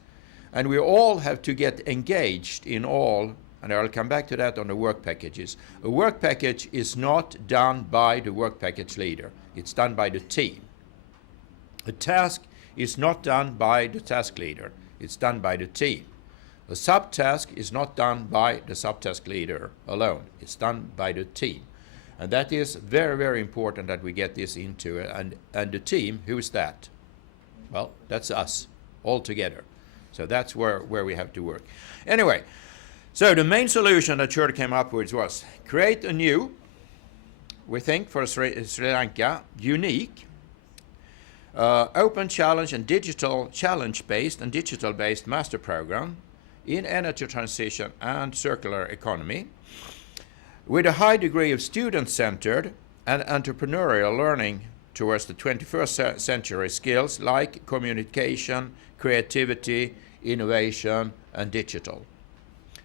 And we all have to get engaged in all, and I'll come back to that on the work packages. A work package is not done by the work package leader. It's done by the team. A task is not done by the task leader. It's done by the team. A subtask is not done by the subtask leader alone. It's done by the team. And that is very, very important that we get this into it. And the team, who is that? Well, that's us, all together. So that's where we have to work. Anyway, so the main solution that Church came up with was create a new, we think for Sri Lanka, unique, open challenge and digital challenge-based and digital-based master program in energy transition and circular economy, with a high degree of student-centered and entrepreneurial learning towards the 21st century skills like communication, creativity, innovation, and digital.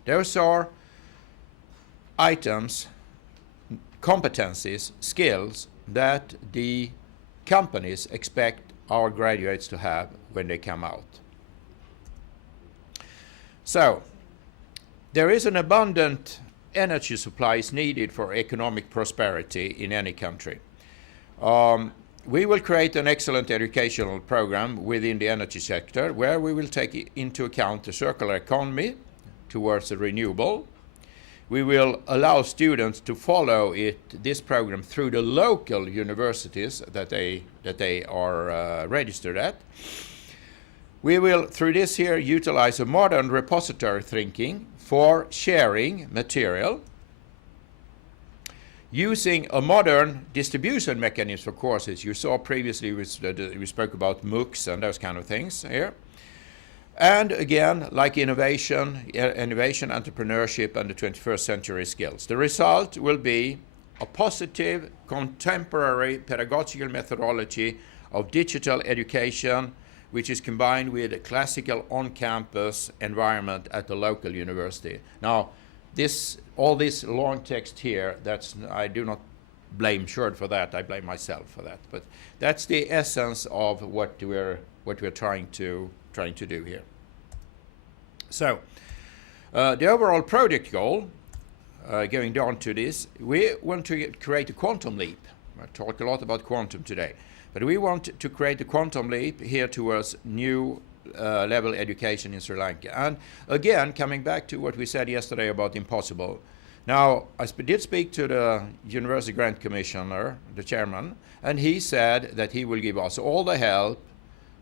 Those are items, competencies, skills that the companies expect our graduates to have when they come out. So, there is an abundant energy supply is needed for economic prosperity in any country. We will create an excellent educational program within the energy sector where we will take into account the circular economy towards the renewable. We will allow students to follow this program through the local universities that they are registered at. We will, through this here, utilize a modern repository thinking for sharing material, using a modern distribution mechanism for courses. You saw previously we spoke about Moocs and those kind of things here. And again, like innovation, entrepreneurship, and the 21st century skills. The result will be a positive, contemporary pedagogical methodology of digital education, which is combined with a classical on-campus environment at the local university. Now, all this long text here, I do not blame Sherd for that. I blame myself for that. But that's the essence of what we're trying to do here. So, the overall project goal, going down to this, we want to create a quantum leap. I talk a lot about quantum today. But we want to create a quantum leap here towards new level education in Sri Lanka. And again, coming back to what we said yesterday about impossible. Now, I did speak to the University Grant Commissioner, the chairman, and he said that he will give us all the help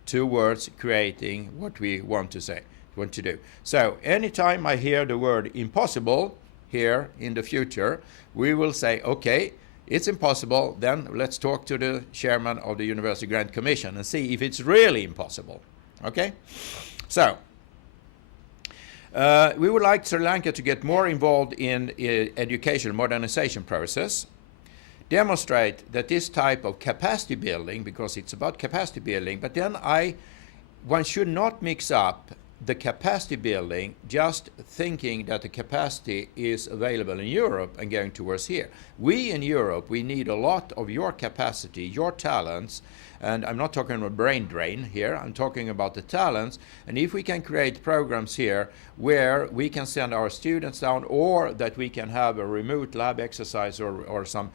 towards creating what we want to do. So, anytime I hear the word impossible here in the future, we will say, okay, it's impossible, then let's talk to the chairman of the University Grant Commission and see if it's really impossible. Okay? So, we would like Sri Lanka to get more involved in education modernization process, demonstrate that this type of capacity building, because it's about capacity building, but then one should not mix up the capacity building just thinking that the capacity is available in Europe and going towards here. We in Europe, we need a lot of your capacity, your talents, and I'm not talking about brain drain here, I'm talking about the talents, and if we can create programs here where we can send our students down, or that we can have a remote lab exercise or some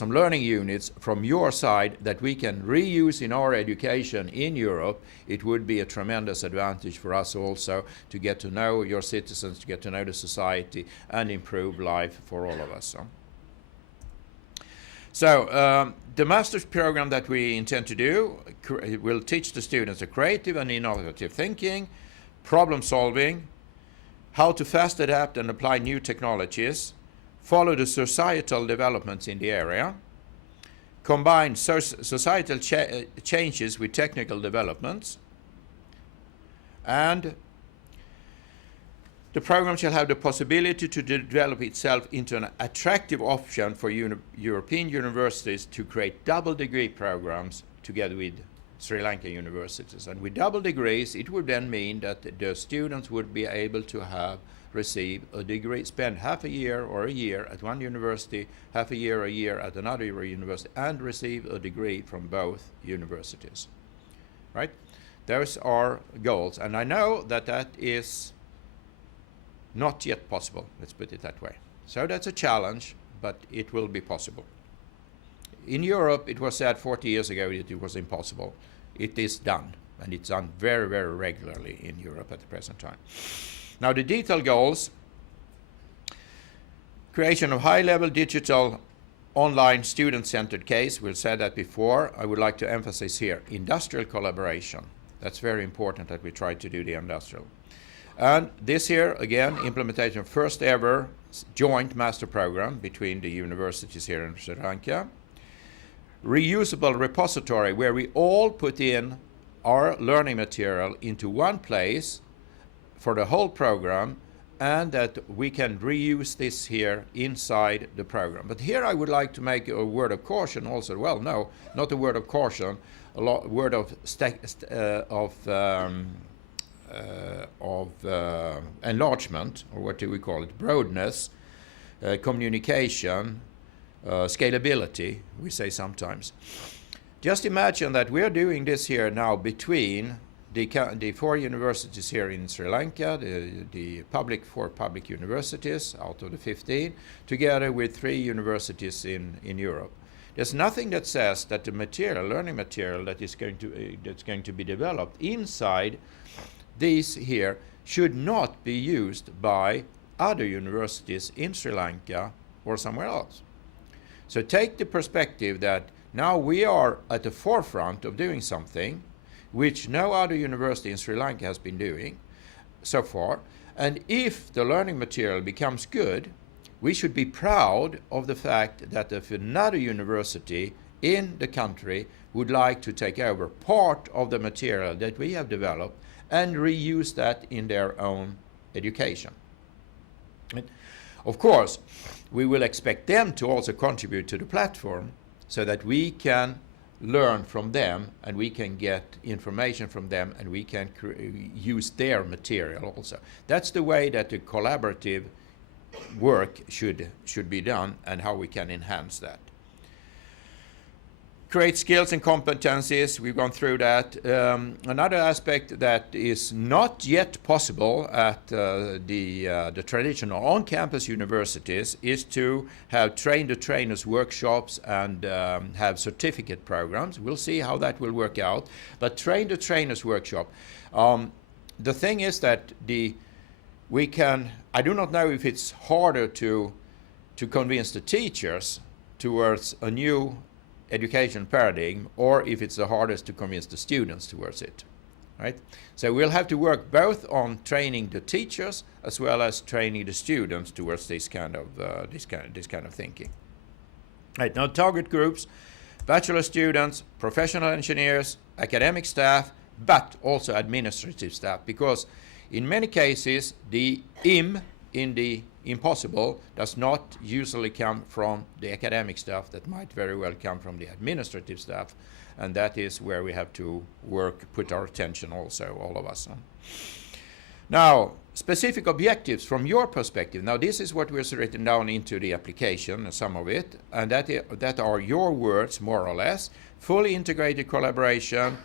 learning units from your side that we can reuse in our education in Europe, it would be a tremendous advantage for us also to get to know your citizens, to get to know the society, and improve life for all of us. So the master's program that we intend to do will teach the students a creative and innovative thinking, problem solving, how to fast adapt and apply new technologies, follow the societal developments in the area, combine societal changes with technical developments, and The program shall have the possibility to develop itself into an attractive option for European universities to create double degree programs together with Sri Lankan universities. And with double degrees, it would then mean that the students would be able to receive a degree, spend half a year or a year at one university, half a year at another university, and receive a degree from both universities. Right? Those are goals, and I know that that is not yet possible, let's put it that way. So that's a challenge, but it will be possible. In Europe, it was said 40 years ago that it was impossible. It is done, and it's done very, very regularly in Europe at the present time. Now, the detailed goals: creation of high-level digital online student-centered case. We've said that before. I would like to emphasize here industrial collaboration. That's very important that we try to do the industrial. And this year, again, implementation of first ever joint master program between the universities here in Sri Lanka. Reusable repository where we all put in our learning material into one place for the whole program, and that we can reuse this here inside the program. But here I would like to make a word of caution also. Well, no, not a word of caution, a word of enlargement, or what do we call it, broadness, communication, scalability, we say sometimes. Just imagine that we're doing this here now between the 4 universities here in Sri Lanka, the four public universities out of the 15, together with 3 universities in Europe. There's nothing that says that the learning material that is going to be developed inside these here should not be used by other universities in Sri Lanka or somewhere else. So take the perspective that now we are at the forefront of doing something which no other university in Sri Lanka has been doing so far, and if the learning material becomes good, we should be proud of the fact that if another university in the country would like to take over part of the material that we have developed and reuse that in their own education. Of course, we will expect them to also contribute to the platform so that we can learn from them and we can get information from them and we can use their material also. That's the way that the collaborative work should be done and how we can enhance that. Create skills and competencies, we've gone through that. Another aspect that is not yet possible at the traditional on-campus universities is to have train-the-trainers workshops and have certificate programs. We'll see how that will work out. But train-the-trainers workshop, the thing is that I do not know if it's harder to convince the teachers towards a new education paradigm, or if it's the hardest to convince the students towards it, right? So we'll have to work both on training the teachers as well as training the students towards this kind of thinking. Right, now target groups: bachelor students, professional engineers, academic staff, but also administrative staff, because in many cases the in the impossible does not usually come from the academic staff. That might very well come from the administrative staff, and that is where we have to put our attention also, all of us. Now, specific objectives from your perspective. Now, this is what we've written down into the application, some of it, and that are your words, more or less. Fully integrated collaboration,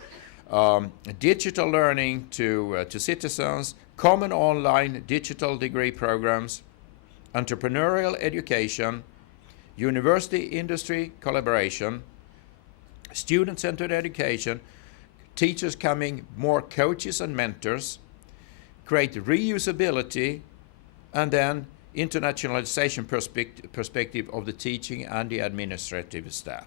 digital learning to citizens, common online digital degree programs, entrepreneurial education, university-industry collaboration, student-centered education, teachers coming more coaches and mentors, create reusability, and then internationalization perspective of the teaching and the administrative staff.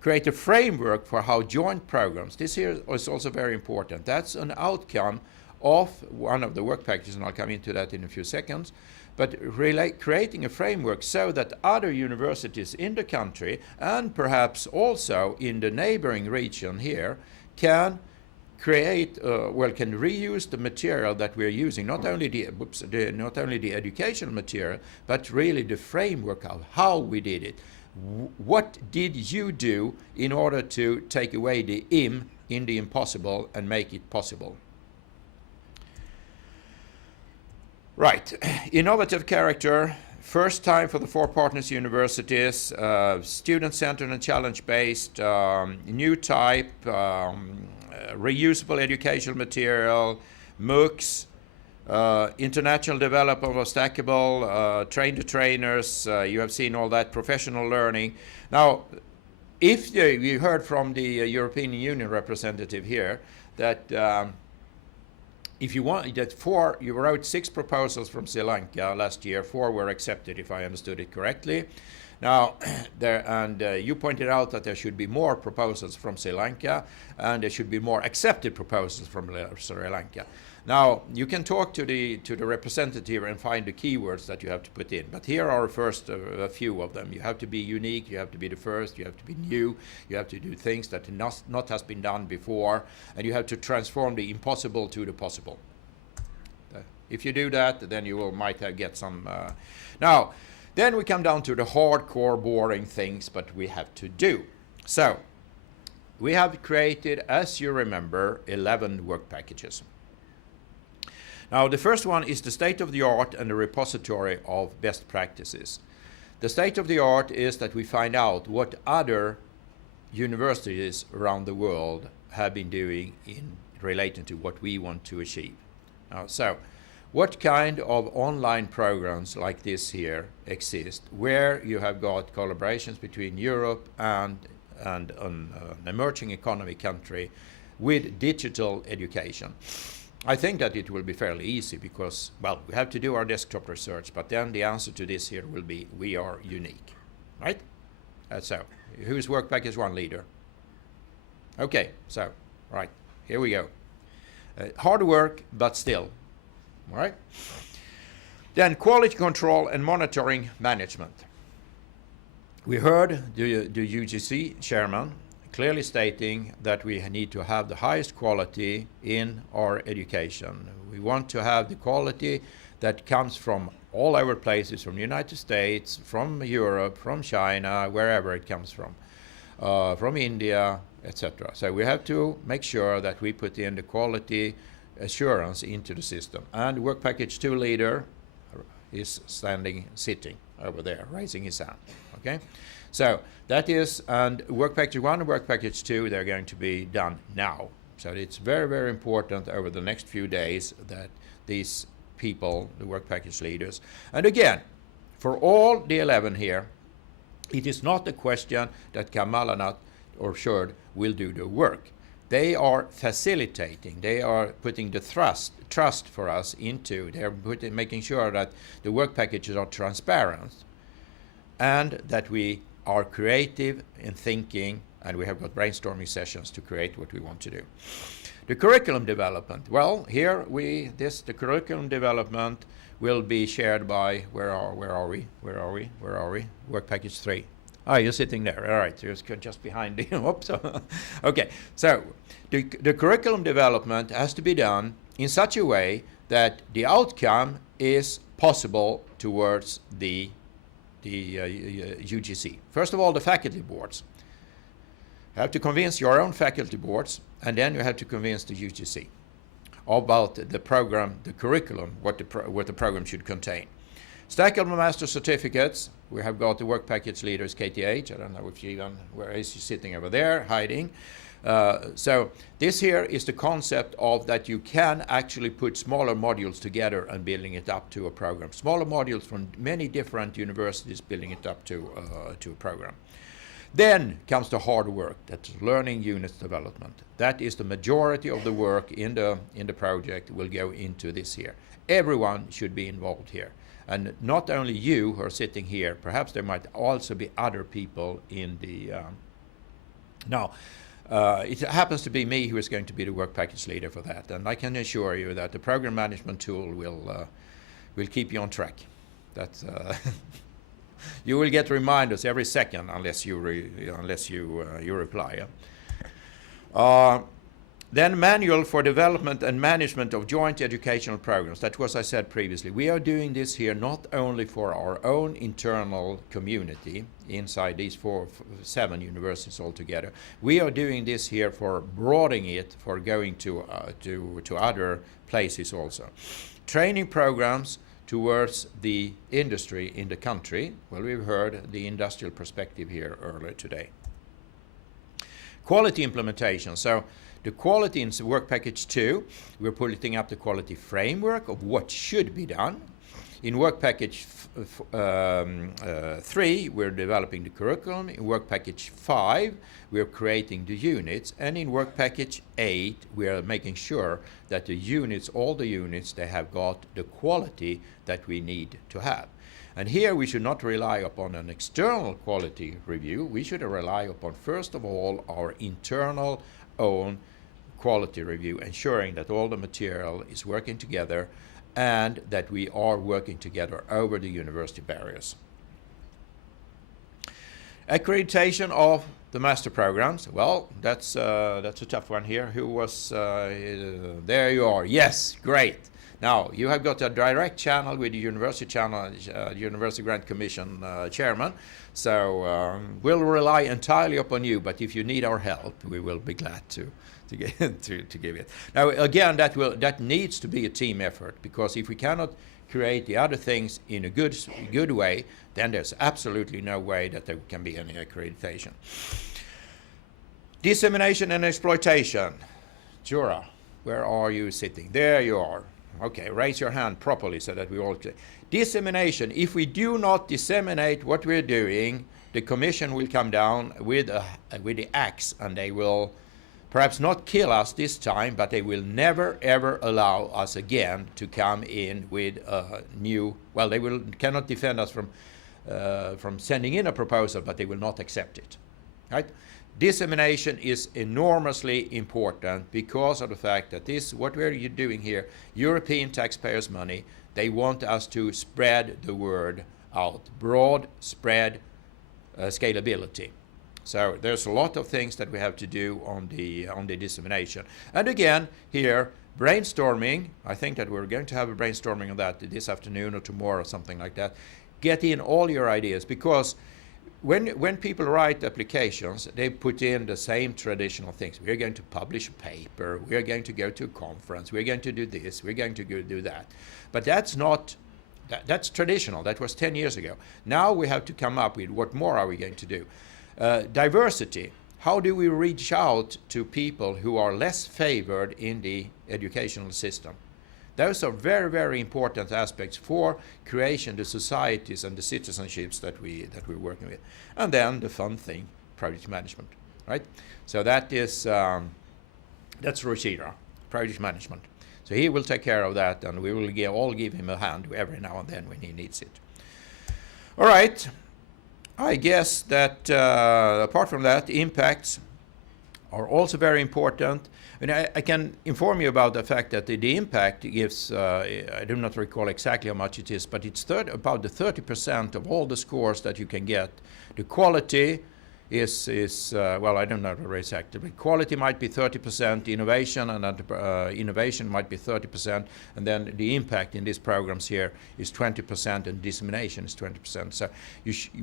Create a framework for how joint programs, this here is also very important. That's an outcome of one of the work packages, and I'll come into that in a few seconds. But creating a framework so that other universities in the country and perhaps also in the neighboring region here can create, can reuse the material that we're using, not only the educational material, but really the framework of how we did it. What did you do in order to take away the im in the impossible and make it possible? Right, innovative character, first time for the 4 partners universities, student-centered and challenge-based, new type, reusable educational material, Moocs, international development of stackable, train-to-trainers, you have seen all that, professional learning. Now, if you heard from the European Union representative here that if you want, you wrote 6 proposals from Sri Lanka last year, 4 were accepted, if I understood it correctly. Now, you pointed out that there should be more proposals from Sri Lanka, and there should be more accepted proposals from Sri Lanka. Now, you can talk to the representative and find the keywords that you have to put in. But here are first a few of them. You have to be unique, you have to be the first, you have to be new, you have to do things that not has been done before, and you have to transform the impossible to the possible. If you do that, then you might get some... Now, then we come down to the hardcore, boring things, but we have to do. So, we have created, as you remember, 11 work packages. Now, the first one is the state of the art and the repository of best practices. The state of the art is that we find out what other universities around the world have been doing in relating to what we want to achieve. So, what kind of online programs like this here exist, where you have got collaborations between Europe and an emerging economy country with digital education? I think that it will be fairly easy because, well, we have to do our desktop research, but then the answer to this here will be we are unique, right? So, who's work package 1 leader? Okay, so, right, here we go. Hard work, but still, all right? Then quality control and monitoring management. We heard the UGC chairman clearly stating that we need to have the highest quality in our education. We want to have the quality that comes from all over places, from the United States, from Europe, from China, wherever it comes from India, etc. So we have to make sure that we put in the quality assurance into the system. And work package 2 leader is sitting over there, raising his hand, okay? So that is, and work package 1 and work package 2, they're going to be done now. So it's very, very important over the next few days that these people, the work package leaders, and again, for all the 11 here, it is not a question that Kamalanat or Shurd will do the work. They are facilitating, they are putting the trust for us into, they're making sure that the work packages are transparent and that we are creative in thinking, and we have got brainstorming sessions to create what we want to do. The curriculum development. Well, here the curriculum development will be shared by, where are we? Work package 3. Oh, you're sitting there. All right, you're just behind you. Oops. Okay, so the curriculum development has to be done in such a way that the outcome is possible towards the UGC. First of all, the faculty boards. You have to convince your own faculty boards, and then you have to convince the UGC about the program, the curriculum, what the program should contain. Stackable master certificates. We have got the work package leaders, KTH. I don't know if where is she sitting over there, hiding. So this here is the concept of that you can actually put smaller modules together and building it up to a program. Smaller modules from many different universities building it up to a program. Then comes the hard work, that's learning units development. That is the majority of the work in the project will go into this here. Everyone should be involved here. And not only you who are sitting here, perhaps there might also be other people in the... it happens to be me who is going to be the work package leader for that, and I can assure you that the program management tool will keep you on track. That's you will get reminders every second unless you reply. Then manual for development and management of joint educational programs. That was I said previously. We are doing this here not only for our own internal community inside these 7 universities altogether. We are doing this here for broadening it, for going to other places also. Training programs towards the industry in the country. Well, we've heard the industrial perspective here earlier today. Quality implementation. So the quality in work package 2, we're putting up the quality framework of what should be done. In work package 3, we're developing the curriculum. In work package 5, we're creating the units. And in work package 8, we are making sure that the units, all the units, they have got the quality that we need to have. And here we should not rely upon an external quality review. We should rely upon, first of all, our internal own quality review, ensuring that all the material is working together and that we are working together over the university barriers. Accreditation of the master programs. Well, that's a tough one here. Who was, there you are. Yes, great. Now, you have got a direct channel with the University Channel, University Grant Commission chairman, so we'll rely entirely upon you, but if you need our help, we will be glad to give it. Now, again, that needs to be a team effort, because if we cannot create the other things in a good way, then there's absolutely no way that there can be any accreditation. Dissemination and exploitation. Jura, where are you sitting? There you are. Okay, raise your hand properly so that we all... Dissemination. If we do not disseminate what we're doing, the Commission will come down with the axe, and they will perhaps not kill us this time, but they will never ever allow us again to come in with a new... Well, they cannot defend us from sending in a proposal, but they will not accept it. Right? Dissemination is enormously important because of the fact that what we're doing here, European taxpayers' money, they want us to spread the word out, broad spread scalability. So there's a lot of things that we have to do on the dissemination. And again, here, brainstorming. I think that we're going to have a brainstorming on that this afternoon or tomorrow, something like that. Get in all your ideas, because when people write applications, they put in the same traditional things. We're going to publish a paper, we're going to go to a conference, we're going to do this, we're going to go do that. But that's traditional. That was 10 years ago. Now we have to come up with what more are we going to do. Diversity. How do we reach out to people who are less favored in the educational system? Those are very, very important aspects for creation, the societies and the citizenships that we're working with. And then the fun thing, project management, right? So that is, that's Roshira, project management. So he will take care of that, and we will all give him a hand every now and then when he needs it. All right. I guess that apart from that, impacts are also very important. And I can inform you about the fact that the impact gives, I do not recall exactly how much it is, but it's about the 30% of all the scores that you can get. The quality is well, I don't know the exact, but quality might be 30%, innovation and innovation might be 30%, and then the impact in these programs here is 20%, and dissemination is 20%. So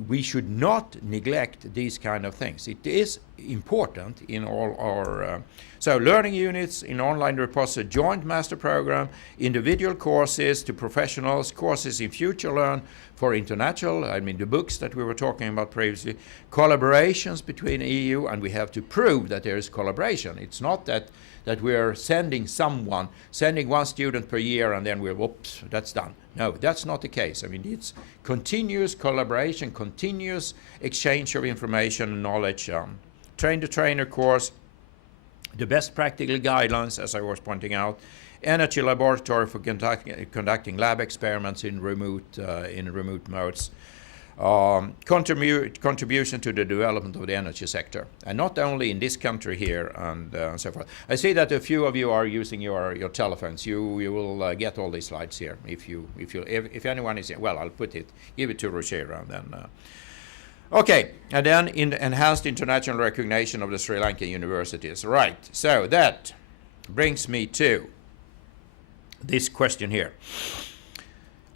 we should not neglect these kind of things. It is important in all our so learning units in online repository, joint master program, individual courses to professionals, courses in Future Learn for international, I mean the books that we were talking about previously, collaborations between EU, and we have to prove that there is collaboration. It's not that we are sending one student per year and then we're, whoops, that's done. No, that's not the case. I mean, it's continuous collaboration, continuous exchange of information and knowledge. Train-the-trainer course, the best practical guidelines, as I was pointing out, energy laboratory for conducting lab experiments in remote modes, contribution to the development of the energy sector, and not only in this country here and so forth. I see that a few of you are using your telephones. You will get all these slides here. If anyone is, well, I'll give it to Roshira, and then. Okay, and then in enhanced international recognition of the Sri Lankan universities. Right, so that brings me to this question here.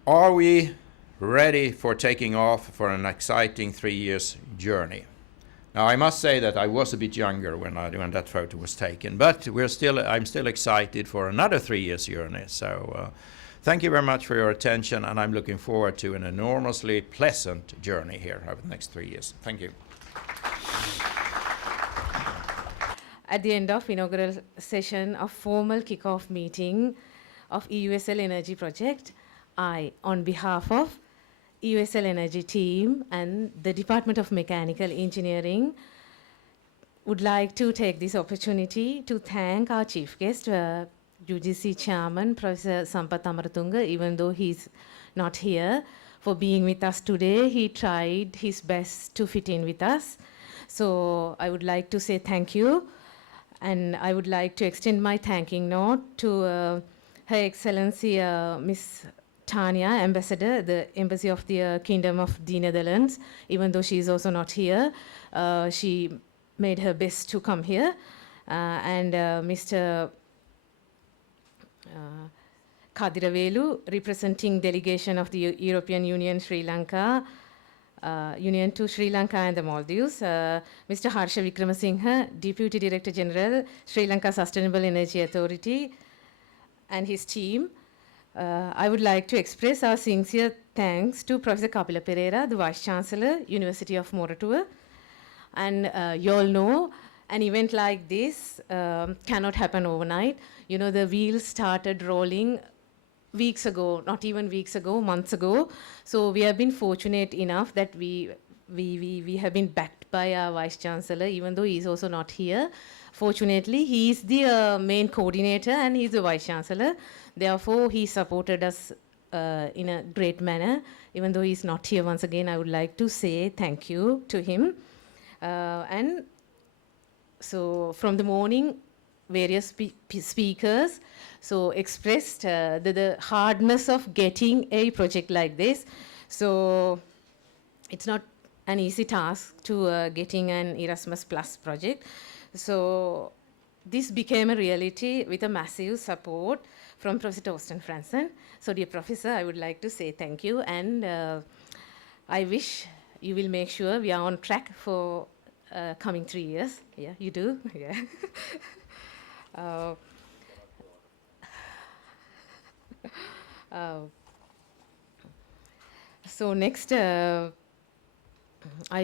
Are we ready for taking off for an exciting 3 years journey? Now, I must say that I was a bit younger when that photo was taken, but I'm still excited for another 3 years journey. So thank you very much for your attention, and I'm looking forward to an enormously pleasant journey here over the next 3 years. Thank you. At the end of inaugural session of formal kickoff meeting of EUSL Energy project, I, on behalf of EUSL Energy team and the Department of Mechanical Engineering, would like to take this opportunity to thank our chief guest, UGC Chairman, Professor Sampath Amaratunga, even though he's not here, for being with us today. He tried his best to fit in with us. So I would like to say thank you. And I would like to extend my thanking note to Her Excellency Miss Tanya, Ambassador, the Embassy of the Kingdom of the Netherlands. Even though she is also not here, she made her best to come here. And Mr. Kadiravelu, representing delegation of the European Union, Sri Lanka, Union to Sri Lanka and the Maldives, Mr. Harsha Vikramasinghe, Deputy Director General, Sri Lanka Sustainable Energy Authority, and his team. I would like to express our sincere thanks to Professor Kapila Pereira, the Vice Chancellor, University of Moratuwa. And you all know, an event like this cannot happen overnight. You know, the wheels started rolling weeks ago, not even weeks ago, months ago. So we have been fortunate enough that we have been backed by our Vice Chancellor, even though he is also not here. Fortunately, he is the main coordinator and he is the Vice Chancellor. Therefore, he supported us in a great manner. Even though he is not here, once again, I would like to say thank you to him. And so from the morning, various speakers expressed the hardness of getting a project like this. So it's not an easy task to getting an Erasmus Plus project. So this became a reality with a massive support from Professor Torsten Franzen. So dear Professor, I would like to say thank you, and I wish you will make sure we are on track for coming 3 years. Yeah, you do? Yeah. So next, I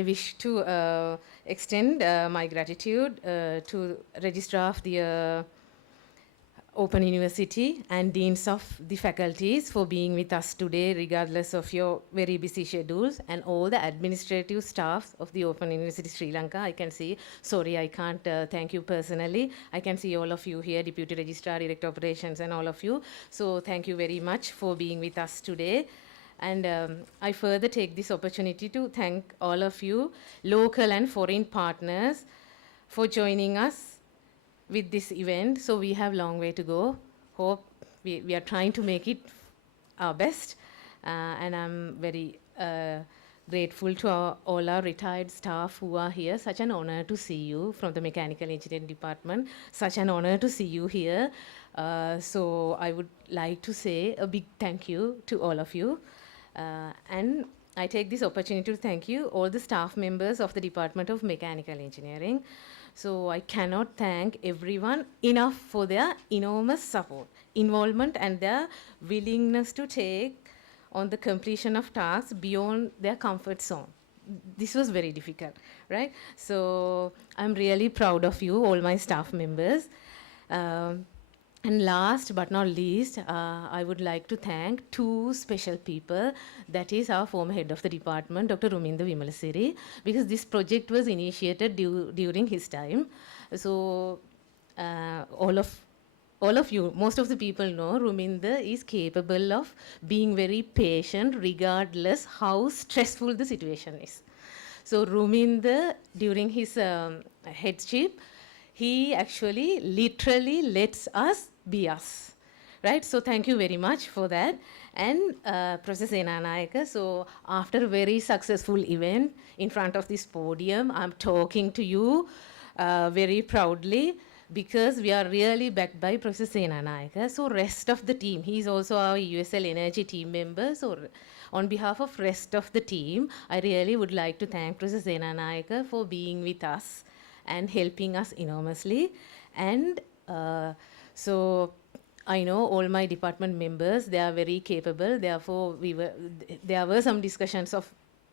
wish to extend my gratitude to Registrar of the Open University and Deans of the faculties for being with us today, regardless of your very busy schedules, and all the administrative staff of the Open University Sri Lanka. I can see, sorry, I can't thank you personally. I can see all of you here, Deputy Registrar, Director Operations, and all of you. So thank you very much for being with us today. And I further take this opportunity to thank all of you, local and foreign partners, for joining us with this event. So we have a long way to go. Hope we are trying to make it our best. And I'm very grateful to all our retired staff who are here. Such an honor to see you from the Mechanical Engineering Department. Such an honor to see you here. So I would like to say a big thank you to all of you. And I take this opportunity to thank you, all the staff members of the Department of Mechanical Engineering. So I cannot thank everyone enough for their enormous support, involvement, and their willingness to take on the completion of tasks beyond their comfort zone. This was very difficult, right? So I'm really proud of you, all my staff members. And last but not least, I would like to thank two special people. That is our former head of the department, Dr. Ruminda Vimalasiri, because this project was initiated during his time. So all of you, most of the people know Ruminda is capable of being very patient regardless how stressful the situation is. So Ruminda, during his headship, he actually literally lets us be us, right? So thank you very much for that. And Professor Senanayaka, so after a very successful event in front of this podium, I'm talking to you very proudly because we are really backed by Professor Senanayaka. So rest of the team, he's also our EUSL Energy team member. So on behalf of rest of the team, I really would like to thank Professor Senanayaka for being with us and helping us enormously. And so I know all my department members, they are very capable. Therefore, there were some discussions of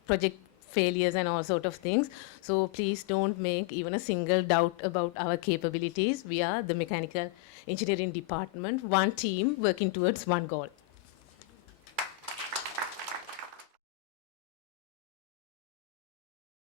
project failures and all sort of things. So please don't make even a single doubt about our capabilities. We are the mechanical engineering department, one team working towards one goal.